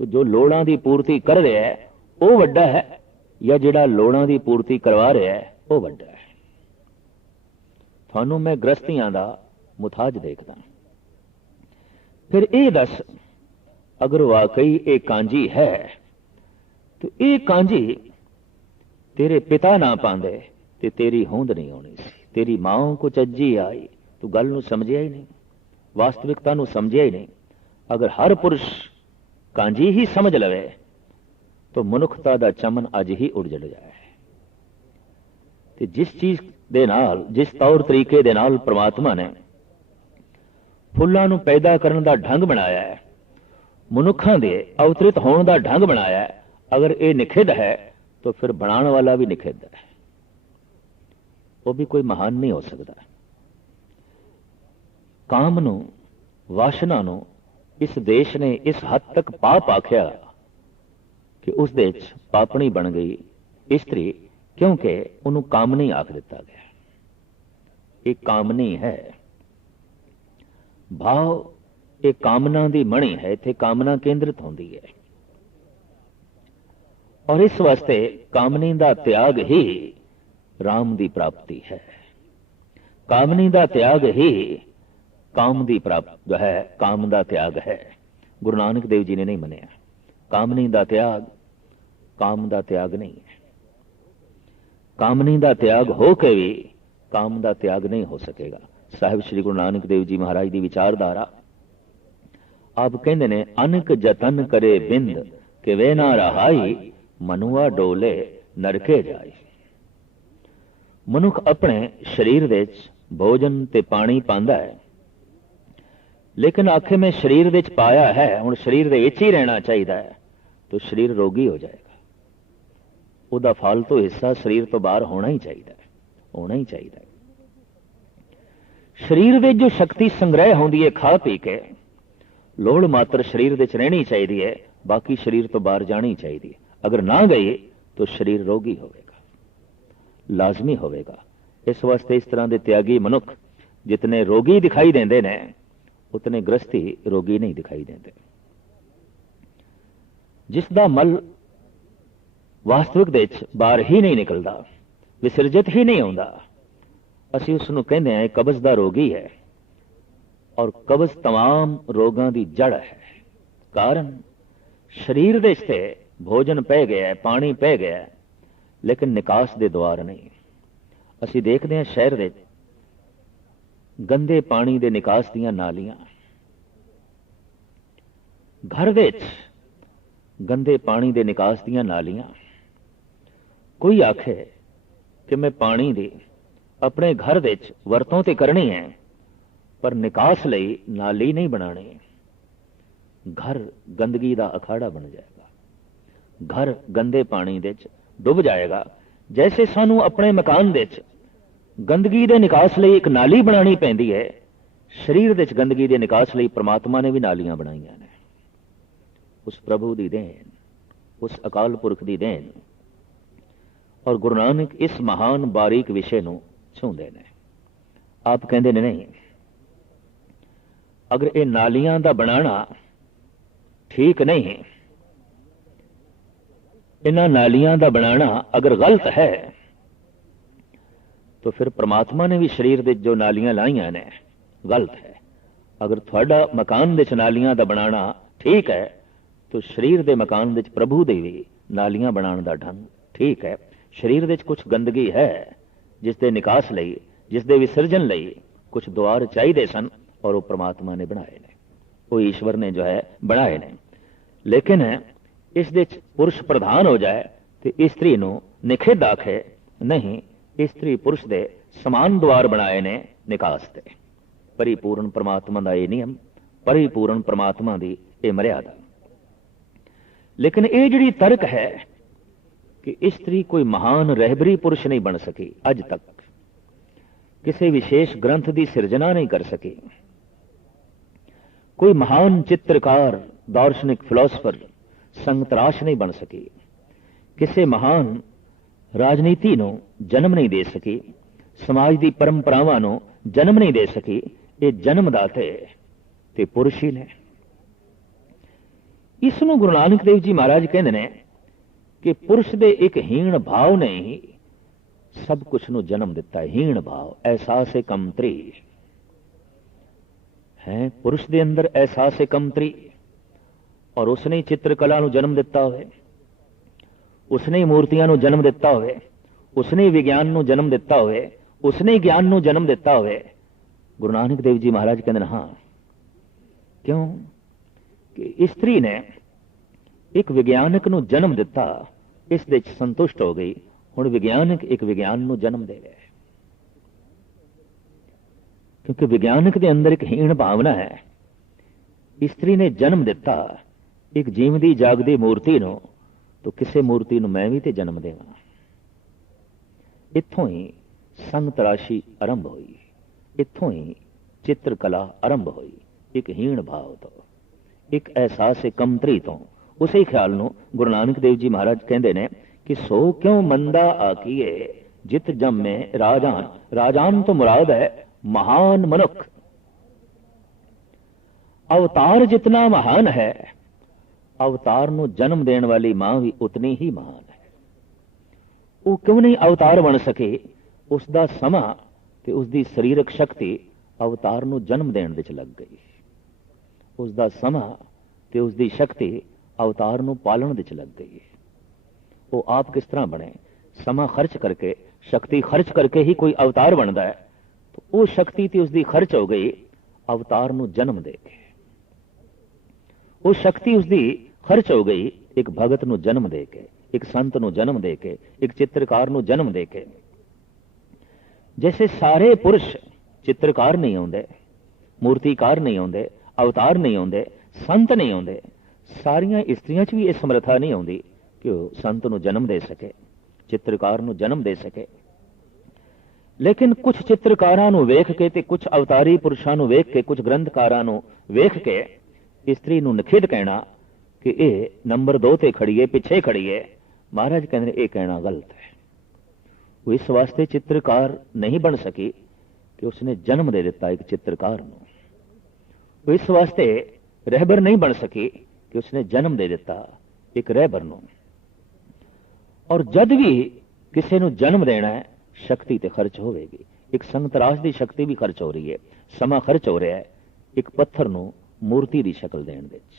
तो जो लोड़ां दी पूर्ति कर रहा है वो वड्डा है, या जिहड़ा लोड़ां दी पूर्ति करवा रहा है वो वड्डा है। थानू मैं गृहस्थियां दा मुथाज देखदा। फिर ये दस, अगर वाकई ये कांजी है तो ये कांजी तेरे पिता ना पांदे ते तेरी होंद नहीं होनी सी। तेरी मां को चज्जी आई, तू गल नूं समझिया ही नहीं, वास्तविकता नूं समझिया ही नहीं। अगर हर पुरुष कांजी ही समझ लवे तो मनुखता दा चमन अज ही उड़जड़ जाए। ते जिस चीज दे नाल, जिस तौर तरीके दे नाल परमात्मा ने फुल्लां नूं पैदा करन दा ढंग बनाया है, मनुखां दे अवतरित होने का ढंग बनाया है, अगर ये निखिद है तो फिर बनाने वाला भी निखिद है, वो भी कोई महान नहीं हो सकता। काम नू, वासना नू इस देश ने इस हद तक पाप आख्या कि उस देश पापनी बन गई स्त्री, क्योंकि उन्होंने कामनी आख दिता गया। एक कामनी है, भाव ये कामना की मणि है, इत्थे कामना केंद्रित होती है और इस वास्ते कामनी का त्याग ही राम की प्राप्ति है। कामनी का त्याग ही काम की प्राप्ति जो है, काम का त्याग है। गुरु नानक देव जी ने नहीं मनिया कामनी का त्याग, काम का त्याग नहीं है। कामनी का त्याग हो के भी काम का त्याग नहीं हो सकेगा। साहिब श्री गुरु नानक देव जी महाराज की विचारधारा आप कहते ने, अनक जतन करे बिंद कि वे ना रहाई, मनुआ डोले नरके जाए। मनुख अपने शरीर दे भोजन ते पानी पांदा है, लेकिन आखे मैं शरीर दे पाया है, हुण शरीर दे विच ही रहना चाहिए है, तो शरीर रोगी हो जाएगा। उहदा फालतू हिस्सा शरीर तो बाहर होना ही चाहिए, होना ही चाहिए। शरीर में जो शक्ति संग्रह होती है खा पी के, लोड़ मात्र शरीर दे रहनी चाहिए है, बाकी शरीर तो बाहर जानी चाहिए। अगर ना गई तो शरीर रोगी होगा, लाजमी होगा। इस वास्ते इस तरह के त्यागी मनुख जितने रोगी दिखाई देंदे ने, उतने ग्रस्ती रोगी नहीं दिखाई देंदे। जिसदा मल वास्तविक दे बाहर ही नहीं निकलता, विसर्जित ही नहीं होता, असी उसनूं कहंदे हैं कब्ज का रोगी है। और कब्ज तमाम रोगों की जड़ है। कारण शरीर दे ते भोजन पै गया है, पानी पै गया है, लेकिन निकास दे द्वार नहीं। असी देखते हैं शहर दे गंदे पानी दे निकास दियां नालियां, घर दे गंदे पानी दे निकास दियां नालियां। कोई आखे कि मैं पानी दी अपने घर दे वरतों ते करनी है, पर निकास लई नाली नहीं बनानी। घर गंदगी का अखाड़ा बन जाएगा, घर गंदे पानी दे डुब जाएगा। जैसे सानू अपने मकान दे गंदगी दे निकास लई एक नाली बनानी पैंदी है, शरीर दे गंदगी दे निकास लई परमात्मा ने भी नालियां बनाईयां ने। उस प्रभु दी देन, उस अकाल पुरख दी देन। और गुरु नानक इस महान बारीक विषय नूं छूंदे ने। आप कहंदे ने नहीं, अगर ये नालियां दा बनाना ठीक नहीं है, इन्हां नालियां दा बनाना अगर गलत है, तो फिर परमात्मा ने भी शरीर दे जो नालियां लाइयां ने गलत है। अगर थोड़ा मकान दे नालियां दा बनाना ठीक है, तो शरीर दे मकान दे प्रभु दे भी नालियां बनाने दा ढंग ठीक है। शरीर दे कुछ गंदगी है, जिस दे निकास लई, जिस दे विसर्जन लई कुछ द्वार चाहिए सन, और वो परमात्मा ने बनाए ने, वो ईश्वर ने जो है बनाए ने। लेकिन इस दे पुरुष प्रधान हो जाए तो स्त्री नूं निखिध आखे नहीं, स्त्री पुरुष दे समान द्वार बनाए ने निकास दे। परिपूर्ण परमात्मा का यह नियम, परिपूर्ण परमात्मा की यह मर्यादा। लेकिन यह जिहड़ी तर्क है कि स्त्री कोई महान रहबरी पुरुष नहीं बन सकी, अज तक किसी विशेष ग्रंथ की सिरजना नहीं कर सकी, कोई महान चित्रकार, दार्शनिक, फिलोसफर, संगतराश नहीं बन सकी, किसी महान राजनीति नूं जन्म नहीं दे सकी, समाज की परंपरावां नूं जन्म नहीं दे सकी। ये जन्मदाते ते पुरुष ही ने। इसनूं गुरु नानक देव जी महाराज कहंदे ने कि पुरुष दे एक हीण भाव ने ही सब कुछ नूं जन्म दिता है। हीण भाव, एहसास कमतरी है पुरुष दे अंदर, एहसास कमतरी। और उसने ही चित्रकला नूं जन्म दिता होवे, उसने ही मूर्तियां नूं जन्म दिता होवे, उसने ही विज्ञान नूं जन्म दिता होवे, उसने ही ज्ञान नूं जन्म दिता होवे। गुरु नानक देव जी महाराज कहंदे ने हां, क्यों कि स्त्री ने एक विज्ञानक नूं जन्म दिता, इस दे संतुष्ट हो गई। हुण विज्ञानक एक विज्ञान नूं जन्म दे रहा है, क्योंकि विज्ञानक दे अंदर एक हीण भावना है। स्त्री ने जन्म दिता एक जीवदी जागदी मूर्ति नूं, तो किसी मूर्ति नूं मैं भी ते जन्म देवां। इत्थों ही संग तराशी आरंभ हुई, इत्थों ही चित्रकला आरंभ हुई। एक हीण भाव तो, एक एहसास कमतरी तो। उसे ख्याल नूं गुरु नानक देव जी महाराज कहंदे ने कि सो क्यों मंदा आकीए जित जम्मे राजान। राजान तो मुराद है महान मनुख। अवतार जितना महान है, अवतार ਨੂੰ जन्म देने वाली मां भी उतनी ही महान है। वो क्यों नहीं अवतार बन सके? उसका समा ते उसकी शरीरक शक्ति अवतार ਨੂੰ जन्म देने ਵਿੱਚ ਲੱਗ गई। उसका समा ते उसकी शक्ति अवतार ਨੂੰ पालन ਵਿੱਚ ਲੱਗ गई। वो आप किस तरह बने? समा खर्च करके, शक्ति खर्च करके ही कोई अवतार बनता है। तो वो शक्ति ते उसकी खर्च हो गई अवतार ਨੂੰ जन्म दे के। वो शक्ति उसकी खर्च हो गई एक भगत ਨੂੰ जन्म दे के, एक संत ਨੂੰ जन्म दे के, एक चित्रकार ਨੂੰ जन्म दे के। जैसे सारे पुरुष चित्रकार नहीं आते, मूर्तिकार नहीं आते, अवतार नहीं आते, संत नहीं आते, सारिया स्त्रियां च भी यह समर्था नहीं आती कि वह संत ਨੂੰ जन्म दे सके, चित्रकार ਨੂੰ जन्म दे सके। लेकिन कुछ चित्रकारां ਨੂੰ वेख के ते कुछ अवतारी पुरुषां ਨੂੰ वेख के, कुछ ग्रंथकारां ਨੂੰ वेख के स्त्री ਨੂੰ निखिद कहना कि यह नंबर 2 ते खड़ी है, पिछे खड़ी है, महाराज कहते यह कहना गलत है। वो इस वास्ते चित्रकार नहीं बन सकी कि उसने जन्म दे दिता एक चित्रकार ਨੂੰ। वो इस वास्ते रहबर नहीं बन सकी कि उसने जन्म दे दिता एक रहबर ਨੂੰ। और जद भी किसी ਨੂੰ जन्म देना है शक्ति ते खर्च होगी। एक संतराज की शक्ति भी खर्च हो रही है, समा खर्च हो रहा है एक पत्थर ਨੂੰ मूर्ति की शक्ल देने ਵਿੱਚ।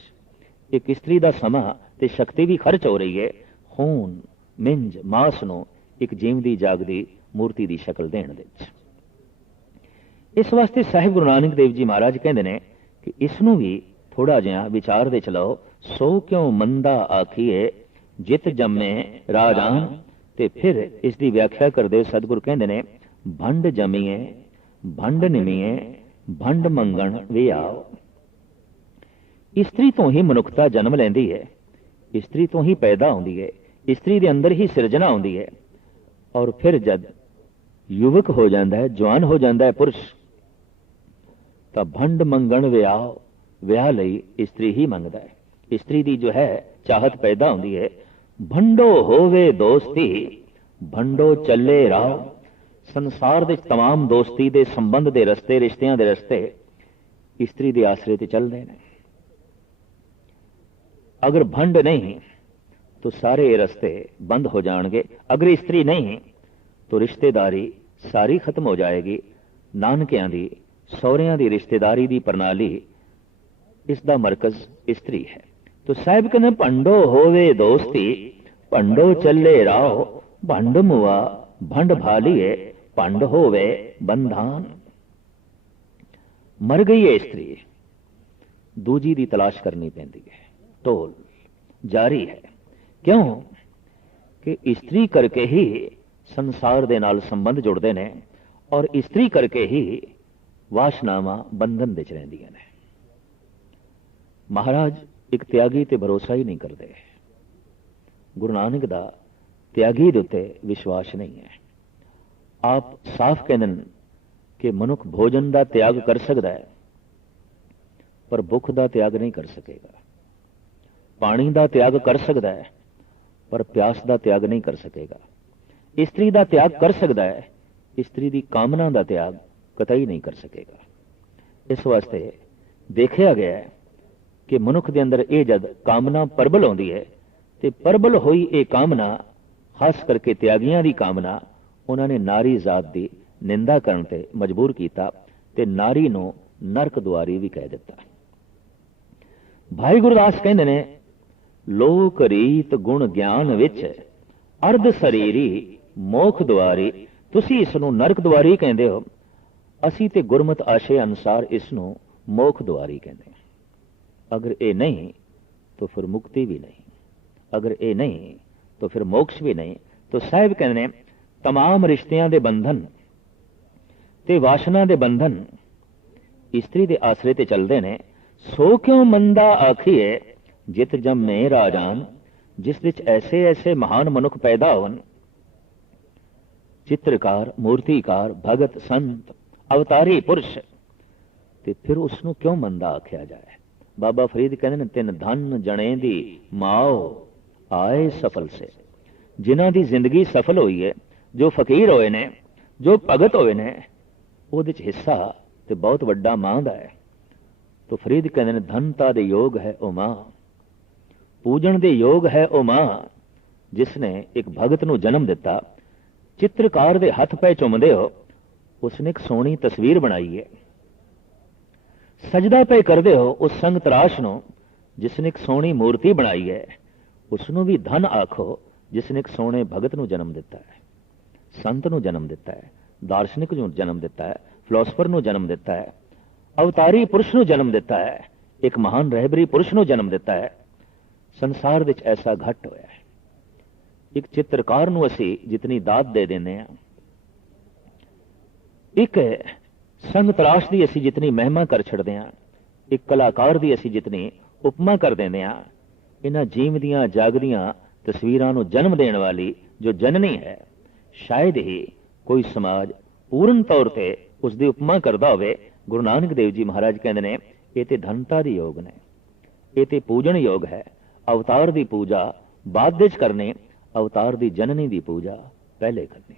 एक स्त्री का समा ते शक्ति भी खर्च हो रही है खून, मिंज, मांस ਨੂੰ एक जीवदी जागदी मूर्ति की शक्ल देने ਵਿੱਚ। इस वास्ते साहिब गुरु नानक देव जी महाराज कहते हैं कि इसनों भी थोड़ा जिहा विचार दे चलाओ। सो क्यों मंदा आखिए जित जमे राजान। ते फिर इसकी व्याख्या करते सतगुरु कहते हैं भंड जमीए, भंड निमीए, भंड मंगण वे आओ। स्त्री तो ही मनुखता जन्म लेंदी है, स्त्री तो ही पैदा होती है, स्त्री के अंदर ही सिरजना होती है। और फिर जब युवक हो जाता है, जवान हो जाता है पुरुष, तो भंड मंगण विआह, विआह लई स्त्री ही मंगता है। स्त्री की जो है चाहत पैदा होती है। भंडो होवे दोस्ती, भंडो चले राह। संसार के तमाम दोस्ती के संबंध के रस्ते, रिश्तियां के रस्ते स्त्री के आसरे ते चलते हैं। अगर भंड नहीं तो सारे रस्ते बंद हो जाएंगे। अगर स्त्री नहीं तो रिश्तेदारी सारी खत्म हो जाएगी। नानकियां दी, सौहरियां दी रिश्तेदारी की प्रणाली इसका मरकज स्त्री है। तो साहिब कहते भंडो होवे दोस्ती, भंडो चले राह। भंड मुआ भंड भालिए, भंड होवे बंधान। मर गई है स्त्री, दूजी की तलाश करनी पैंदी है। टोल जारी है। क्यों कि स्त्री करके ही संसार दे नाल संबंध जुड़ते हैं और स्त्री करके ही वासनावां बंधन विच रहिंदियां ने। महाराज एक त्यागी ते भरोसा ही नहीं करते। गुरु नानक दा त्यागी दे उत्ते विश्वास नहीं है। आप साफ कहते हैं कि मनुख भोजन का त्याग कर सकता है पर भुख का त्याग नहीं कर सकेगा। पानी का त्याग कर सकता है पर प्यास का त्याग नहीं कर सकेगा। स्त्री का त्याग कर सकता है, स्त्री की कामना का त्याग कतई नहीं कर सकेगा। इस वास्ते देखा गया है कि मनुख के अंदर यह जद कामना प्रबल होती है तो प्रबल हुई ये कामना, खास करके त्यागियां की कामना, उन्होंने नारी जात की निंदा करने ते मजबूर किया ते नारी नूं नरक दुआरी भी कह दिता। भाई गुरदास कहते ने लोक रीत गुण ज्ञान विच अर्ध शरीरी मोख दुआरी। तुसी इसनूं नरक दुआरी कहते हो, असी ते गुरमत आशे अनुसार इसनूं मोख दुआरी कहते हैं। अगर ये नहीं तो फिर मुक्ति भी नहीं, अगर ये नहीं तो फिर मोक्ष भी नहीं। तो साहिब कहते हैं तमाम रिश्तियां दे बंधन ते वासना दे बंधन स्त्री दे आसरे ते चलते हैं। सो क्यों मंदा आखिए जित जम्मे राजान। जिस विच ऐसे ऐसे महान मनुख पैदा होन, चित्रकार, मूर्तिकार, भगत, संत, अवतारी पुरुष, ते फिर उसनूं क्यों मंदा आख्या जाए। बाबा फरीद कहते हैं तिन धन जने दी माओ आए सफल से। जिन्हां दी जिंदगी सफल हुई है, जो फकीर होए ने, जो भगत होए ने, ਉਹਦੇ 'ਚ हिस्सा तो बहुत वड्डा मां दा है। तो फरीद कहते हैं धनता दे योग है ओ मां, पूजन दे योग है ओ मां, जिसने एक भगत नूं जन्म दिता। चित्रकार दे हथ पै चुमदे हो, उसने एक सोहनी तस्वीर बनाई है। सजदा पे करदे हो उस संग तराश नूं, जिसने एक सोहनी मूर्ति बनाई है। उसनूं भी धन आखो जिसने एक सोहने भगत नूं जन्म दिता है, संत नूं जन्म दिता है, दार्शनिक नूं जन्म दिता है, फिलोसफर नूं जन्म दिता है, अवतारी पुरुष नूं जन्म दिता है, एक महान रहबरी पुरुष नूं जन्म दिता है। संसार विच ऐसा घट होया है। एक चित्रकार नूं असीं जितनी दात दे देने हैं, एक संग तराश दी असीं जितनी महिमा कर छड़दे हां, एक कलाकार दी असीं जितनी उपमा कर देंदे हां, इन्हां जीवदियां जागदियां तस्वीरां नूं जन्म देण वाली जो जननी है, शायद ही कोई समाज पूर्ण तौर ते उस दी उपमा करदा होवे। गुरु नानक देव जी महाराज कहंदे ने ये ते धनता दी योग ने, ये ते पूजन योग है। अवतार दी पूजा बाद विच करनी, अवतार दी जननी दी पूजा पहले करनी।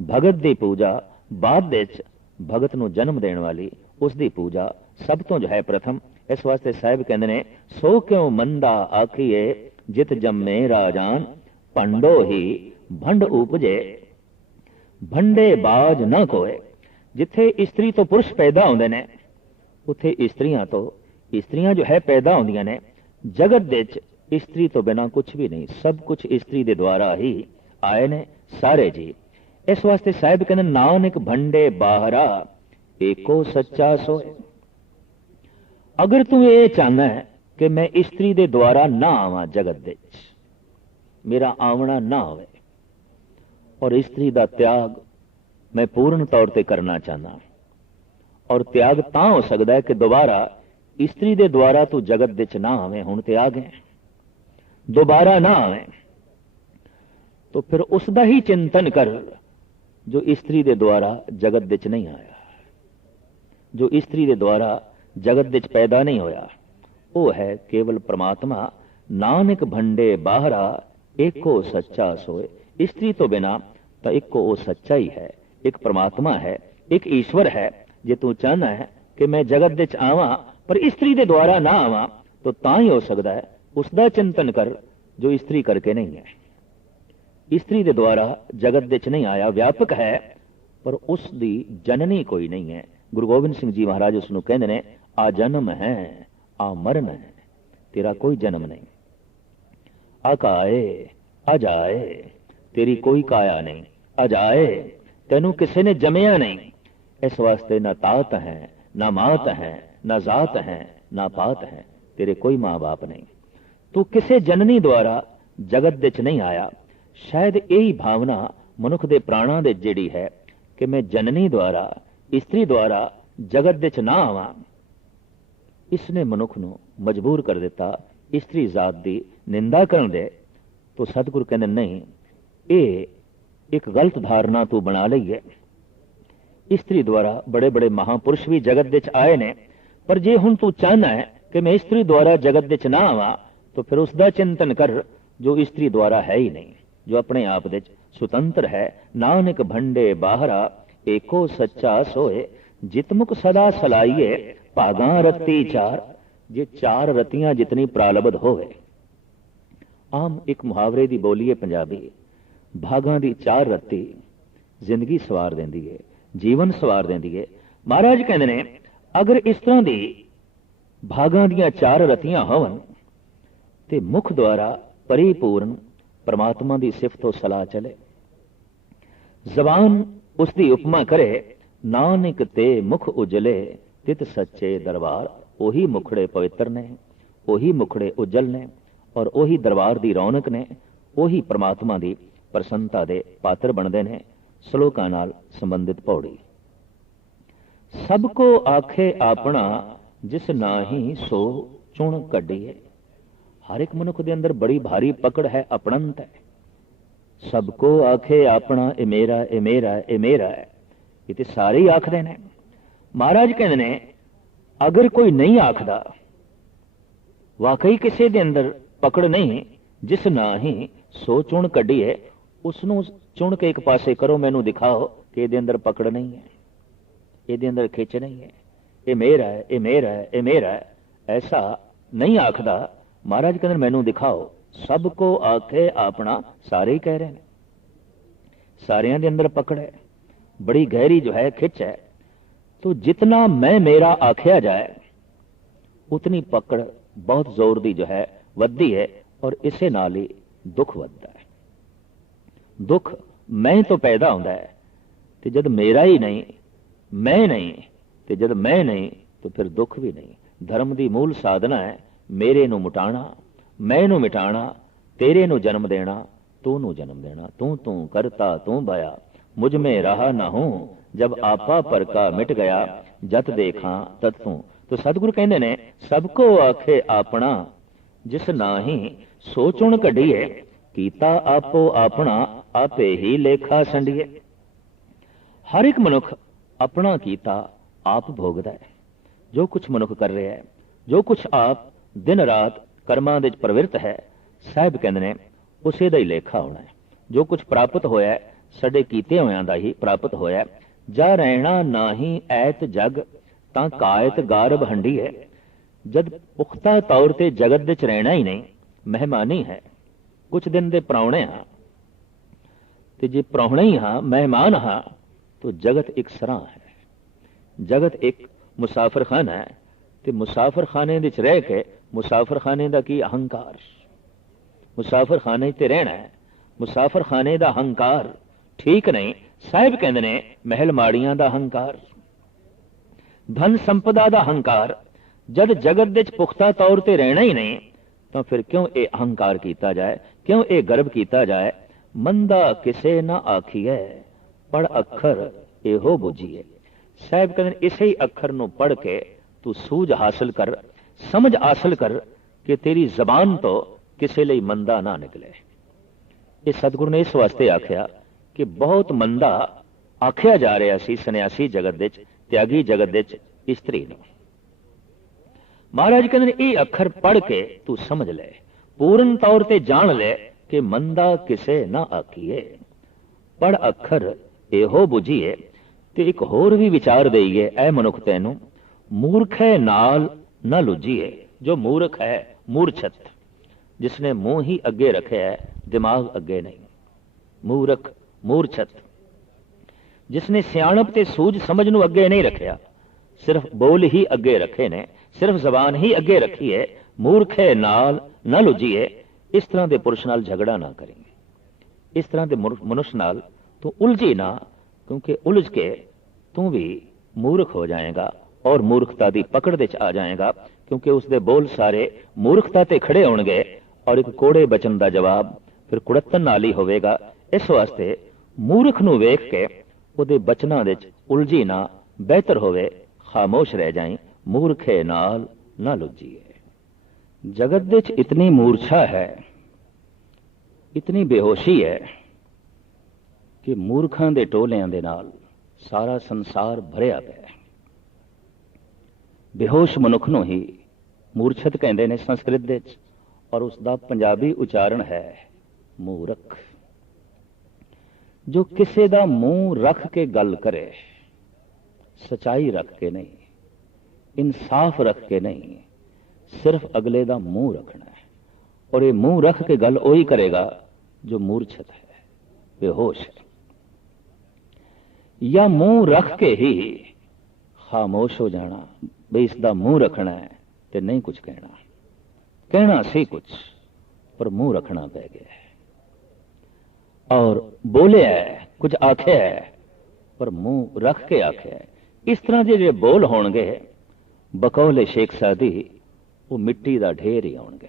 भगत दी पूजा बाद विच भगत नूं जन्म देण वाली उस दी पूजा सब तो जो है प्रथम। इस वास्ते साहिब कहंदे ने सो क्यों मंदा आखिए जित जम्मे राजान, भंडो ही भंड उपजे भंडे बाज न कोए। जिथे स्त्री तो पुरुष पैदा होंदे ने, उथे स्त्रियां जो है पैदा होंदियां ने। जगत विच स्त्री तो बिना कुछ भी नहीं, सब कुछ स्त्री दे द्वारा ही आए ने सारे जी। इस वास्ते साहिब कहंदे नानक भंडे बाहरा एको सच्चा सोए। अगर तू ये चाहना है कि मैं स्त्री दे द्वारा ना आवां जगत विच, मेरा आवना ना होवे, और स्त्री दा त्याग मैं पूर्ण तौर ते करना चाहना, और त्याग तां हो सकदा है कि दोबारा स्त्री दे द्वारा तू जगत विच ना आवे। हुण ते आ गए, दोबारा ना आवे, तो फिर उसदा ही चिंतन कर जो स्त्री दे द्वारा जगत विच नहीं आया, जो स्त्री दे द्वारा जगत विच पैदा नहीं होया। वो है केवल परमात्मा। नानक भंडे बाहरा एको सच्चा सोए। स्त्री तो बिना तो एको वो सच्चा ही है, एक परमात्मा है, एक ईश्वर है। जे तू चाहना है कि मैं जगत विच आवां पर स्त्री दे द्वारा ना आवां, तो तां ही हो सकदा है। उसदा चिंतन कर जो स्त्री करके नहीं है। स्त्री दे द्वारा जगत विच नहीं आया, व्यापक है, पर उस दी जननी कोई नहीं है। गुरु गोबिंद सिंह जी महाराज उसनूं कहंदे ने आ जन्म है आ मरण है, तेरा कोई जन्म नहीं। आकाए आ जाए, तेरी कोई काया नहीं। अजाए, तेनू किसी ने जमिया नहीं। इस वास्ते ना तात है, ना मात है, ना जात है, ना पात है, तेरे कोई मां बाप नहीं। तू किसी जननी द्वारा जगत विच नहीं आया। शायद यही भावना मनुख दे प्राणां दे जिहड़ी है कि मैं जननी द्वारा, स्त्री द्वारा जगत विच ना आवां, इसने मनुख नूं मजबूर कर दिता स्त्री जात दी निंदा करन दे। तो सतगुरु कहंदे नहीं, ये एक गलत धारणा तू बना लई है। स्त्री द्वारा बड़े बड़े महापुरुष भी जगत विच आए ने, पर जे हुण तू चाहना है कि मैं स्त्री द्वारा जगत विच ना आवां, तो फिर उसका चिंतन कर जो स्त्री द्वारा है ही नहीं, जो अपने आप विच स्वतंत्र है। नानक भंडे बाहरा एको सच्चा सोए, जितमुख सदा सलाइए भागां रत्ती चार। जे चार रत्तियां जितनी प्रालब्ध होवे। आम एक मुहावरे दी बोली है पंजाबी, भागां दी चार रत्ती जिंदगी सवार देंदी है, जीवन सवार देंदी है। महाराज कहंदे ने अगर इस तरह दी भागां दियां चार रत्तियां होवन ते मुख द्वारा परिपूर्ण परमात्मा दी सिफतो सलाह चले। जबान उसकी उपमा करे, नानक ते मुख उजले तित सच्चे दरबार। ओही मुखड़े पवित्र ने, ओही मुखड़े उजल ने, और ओही दरबार दी रौनक ने, ओही परमात्मा दी प्रसन्नता दे पात्र बनते हैं। श्लोकां नाल संबंधित पौड़ी। सबको आखे अपना जिस नाही सो चुन कढिए। हर एक मनुख दे अंदर बड़ी भारी पकड़ है, अपणंत है। सबको आखे अपना ए मेरा ए मेरा ए मेरा है, ये तो सारे ही आखदे ने। महाराज कहंदे ने अगर कोई नहीं आखदा, वाकई किसी दे अंदर पकड़ नहीं, जिस ना ही सो चुन कढ़ी है, उसनों चुन के एक पासे करो, मैनू दिखाओ कि ये अंदर पकड़ नहीं है, ये अंदर खिंच नहीं है, ये मेरा है, ये मेरा है, ये मेरा है, ऐसा नहीं आखदा। महाराज कहते मैनू दिखाओ, सबको आखे अपना, सारे ही कह रहे हैं, सारियां दे अंदर पकड़ है, बड़ी गहरी जो है खिंच है। तो जितना मैं मेरा आख्या जाए उतनी पकड़ बहुत जोर दी जो है वधदी है, और इसे नाल ही दुख वधदा है। दुख मैं तो पैदा होंदा है, ते जद मेरा ही नहीं, मैं नहीं, ते जद मैं नहीं तो फिर दुख भी नहीं। धर्म की मूल साधना है मेरे नू मुटाना, मैं नू मिटाना, तेरे नू जन्म देना, तू नू जन्म देना। तू तू करता तू बया, मुझ में रहा ना हूं, जब आपा पर का मिट गया, जत देखा तत तू। तो सतगुरु कहते ने सबको आखे अपना, जिस नाही सोचुण कढीए, कीता आपो अपना, आपे ही लेखा संडिए। हर एक मनुख अपना कीता आप भोगदा है। जो कुछ मनुख कर रहा है, जो कुछ आप दिन रात कर्मां दे प्रवृत्त है, साहिब कहंदे ने उसे दा ही लेखा होना है। जो कुछ प्राप्त होया है ਸਾਡੇ ਕੀਤੇ ਹੋਇਆਂ ਦਾ ਹੀ ਪ੍ਰਾਪਤ ਹੋਇਆ। ਜਾ ਰਹਿਣਾ ਨਾਹੀ ਐਤ ਜਗ, ਤਾਂ ਕਾਇਤ ਗਾਰਬ ਹੰਡੀ ਹੈ। ਜਦ ਪੁਖਤਾ ਤੌਰ ਤੇ ਜਗਤ ਵਿੱਚ ਰਹਿਣਾ ਹੀ ਨਹੀਂ, ਮਹਿਮਾਨੀ ਹੈ, ਕੁਝ ਦਿਨ ਦੇ ਪ੍ਰਾਹੁਣੇ ਹਾਂ, ਤੇ ਜੇ ਪ੍ਰਾਹੁਣੇ ਹੀ ਹਾਂ, ਮਹਿਮਾਨ ਹਾਂ, तो जगत एक सराह है, जगत एक मुसाफिर खाना है। तो मुसाफिर खाने विच रह के मुसाफिर खाने का की अहंकार, मुसाफिर खाने ते रहना है, मुसाफिर खाने का अहंकार ठीक नहीं। साहिब कहते ने महल माड़ियां का अहंकार, धन संपदा का अहंकार, जद जगत विच पुख्ता तौर ते रहना ही नहीं, तो फिर क्यों ये अहंकार किया जाए, क्यों ये गर्व किया जाए। मंदा किसे ना आखिए, पढ़ अखर एहो बुझिए। साहिब कहते इसे ही अखर नूं पढ़ के तू सूझ हासिल कर, समझ हासिल कर कि तेरी जबान तो किसी लिए मंदा ना निकले। ये सतगुरु ने इस वास्ते आख्या कि बहुत मंदा आख्या जा रहा सी सन्यासी जगत विच, त्यागी जगत विच इस्त्री नूं। महाराज कहते ये अखर पढ़ के तू समझ ले, पूर्ण तौर ते जान ले कि मंदा किसे ना आखिए, पढ़ अखर एहो बुझिए। ते एक होर भी विचार देइए, ऐ मनुख तैनू मूर्ख है नाल न लुझिए। जो मूर्ख है, मूर्छत, जिसने मुंह ही अगे रखे है, दिमाग अगे नहीं, मूर्ख मूर्छत, जिसने सियाणप ते सूझ समझ नूं अगे नहीं रखिया, सिर्फ बोल ही अगे रखे ने, सिर्फ जबान ही अगे रखी है, मूर्ख है नाल न लुझिए। इस तरह के पुरुष नाल झगड़ा ना करेंगे, इस तरह के मनुष्य नाल तो उलझी ना, क्योंकि उलझ के तू भी मूर्ख हो जाएगा और मूर्खता की पकड़ दे आ जाएगा, क्योंकि उसके बोल सारे मूर्खता ते खड़े होणगे और एक कोड़े बचन का जवाब फिर कुड़तन नाल ही होवेगा। इस वास्ते मूर्ख नूं वेख के उहदे बचनां विच उलझी ना, बेहतर होवे खामोश रह जाए, मूर्खे नाल ना लुझिए। जगत विच इतनी मूर्छा है, इतनी बेहोशी है कि मूर्खां दे टोलियां दे नाल सारा संसार भरिया पिया है। बेहोश मनुख नूं ही मूर्छत कहंदे ने संस्कृत दे विच, और उसका पंजाबी उच्चारण है मूर्ख। जो किसी दा मुंह रख के गल करे, सच्चाई रख के नहीं, इंसाफ रख के नहीं, सिर्फ अगले दा मुंह रखना है। और ये मुंह रख के गल वही करेगा जो मूर्छत है, बेहोश है। या मुंह रख के ही खामोश हो जाना, भाई इसका मुंह रखना है तो नहीं कुछ कहना, कहना सी कुछ पर मुंह रखना पै गया है। और बोले है कुछ आखे है पर मुंह रख के आखे है। इस तरह के जो बोल होणगे बकौले शेख सादी, वो मिट्टी का ढेर ही आउणगे।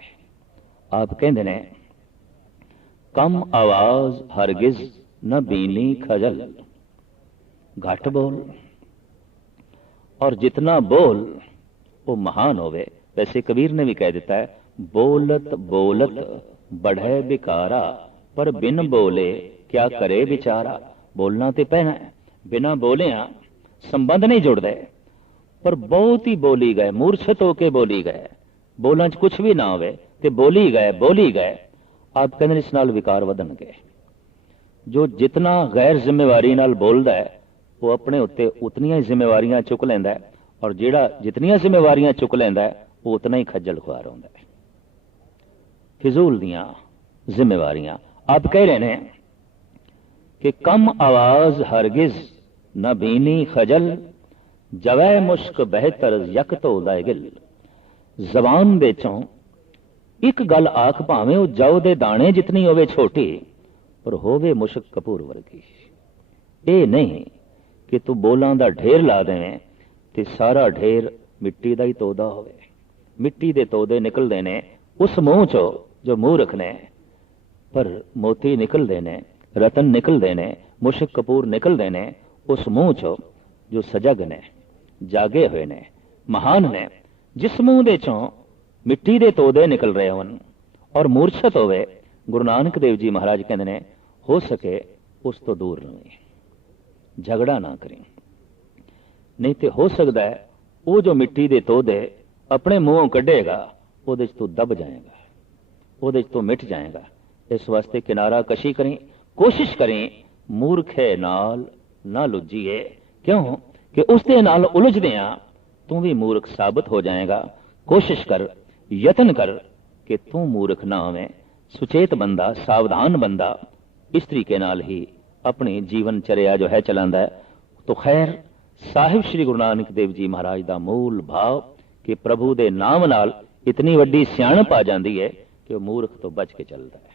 आप कहंदे ने कम आवाज हरगिज न बीनी खजल, घट बोल और जितना बोल वो महान होवे। वैसे कबीर ने भी कह देता है बोलत बोलत बढ़े बिकारा, पर बिन बोले क्या करे बिचारा। बोलना तो पैना है, बिना बोलिया संबंध नहीं जुड़ते, पर बहुत ही बोली गए, मूर्छत होके बोली गए, बोलने च कुछ भी ना होवे ते बोली गए। आप कहते इस नाल विकार वधणगे। जो जितना गैर जिम्मेवारी नाल बोलदा है वो अपने उत्ते उतनियां ही जिम्मेवारियां चुक लैंदा है और जिहड़ा जितनियां जिम्मेवारियां चुक लैंदा है वो उतना ही खज्जल खुआर होंदा है। फिजूल दियां जिम्मेवारियां आप कह रहे हैं कि कम आवाज हरगिज न बीनी खजल, जवै मुश्क बेहतर यक तो गिल। जबान दे चों एक गल आख भावें वो जौ दे दाने जितनी होवे छोटी, पर होवे मुश्क कपूर वर्गी। ये नहीं कि तू बोलां दा ढेर ला देवें ते सारा ढेर मिट्टी दा ही तोदा होवे। मिट्टी दे तोदे निकलदे ने उस मुंह चो जो मूर्ख ने, पर मोती निकलदे ने, रतन निकलदे ने, मुश्क कपूर निकलदे ने उस मुंह चो जो सजग ने, जागे हुए ने, महान ने। जिस मुंह दे चों मिट्टी दे तोदे निकल रहे होन और मूर्छत होवे, गुरु नानक देव जी महाराज कहते ने हो सके उस तो दूर रहे, झगड़ा ना करें। नहीं तो हो सकता है वो जो मिट्टी दे तोदे अपने मुंहों कढ़ेगा वो तू दब जाएगा, वो तू मिट जाएगा। इस वास्ते किनारा कशी करें, कोशिश करें मूर्खे नाल ना लुझीए। क्यों कि उसके नाल उलझदियां तू भी मूर्ख साबित हो जाएगा। कोशिश कर, यत्न कर कि तू मूर्ख ना होवे। सुचेत बंदा, सावधान बंदा इस तरीके नाल ही अपनी जीवन चर्या जो है चलांदा है। तो खैर साहिब श्री गुरु नानक देव जी महाराज का मूल भाव कि प्रभु दे नाम नाल इतनी वड्डी सियाणप आ जाती है कि मूर्ख तो बच के चलता है।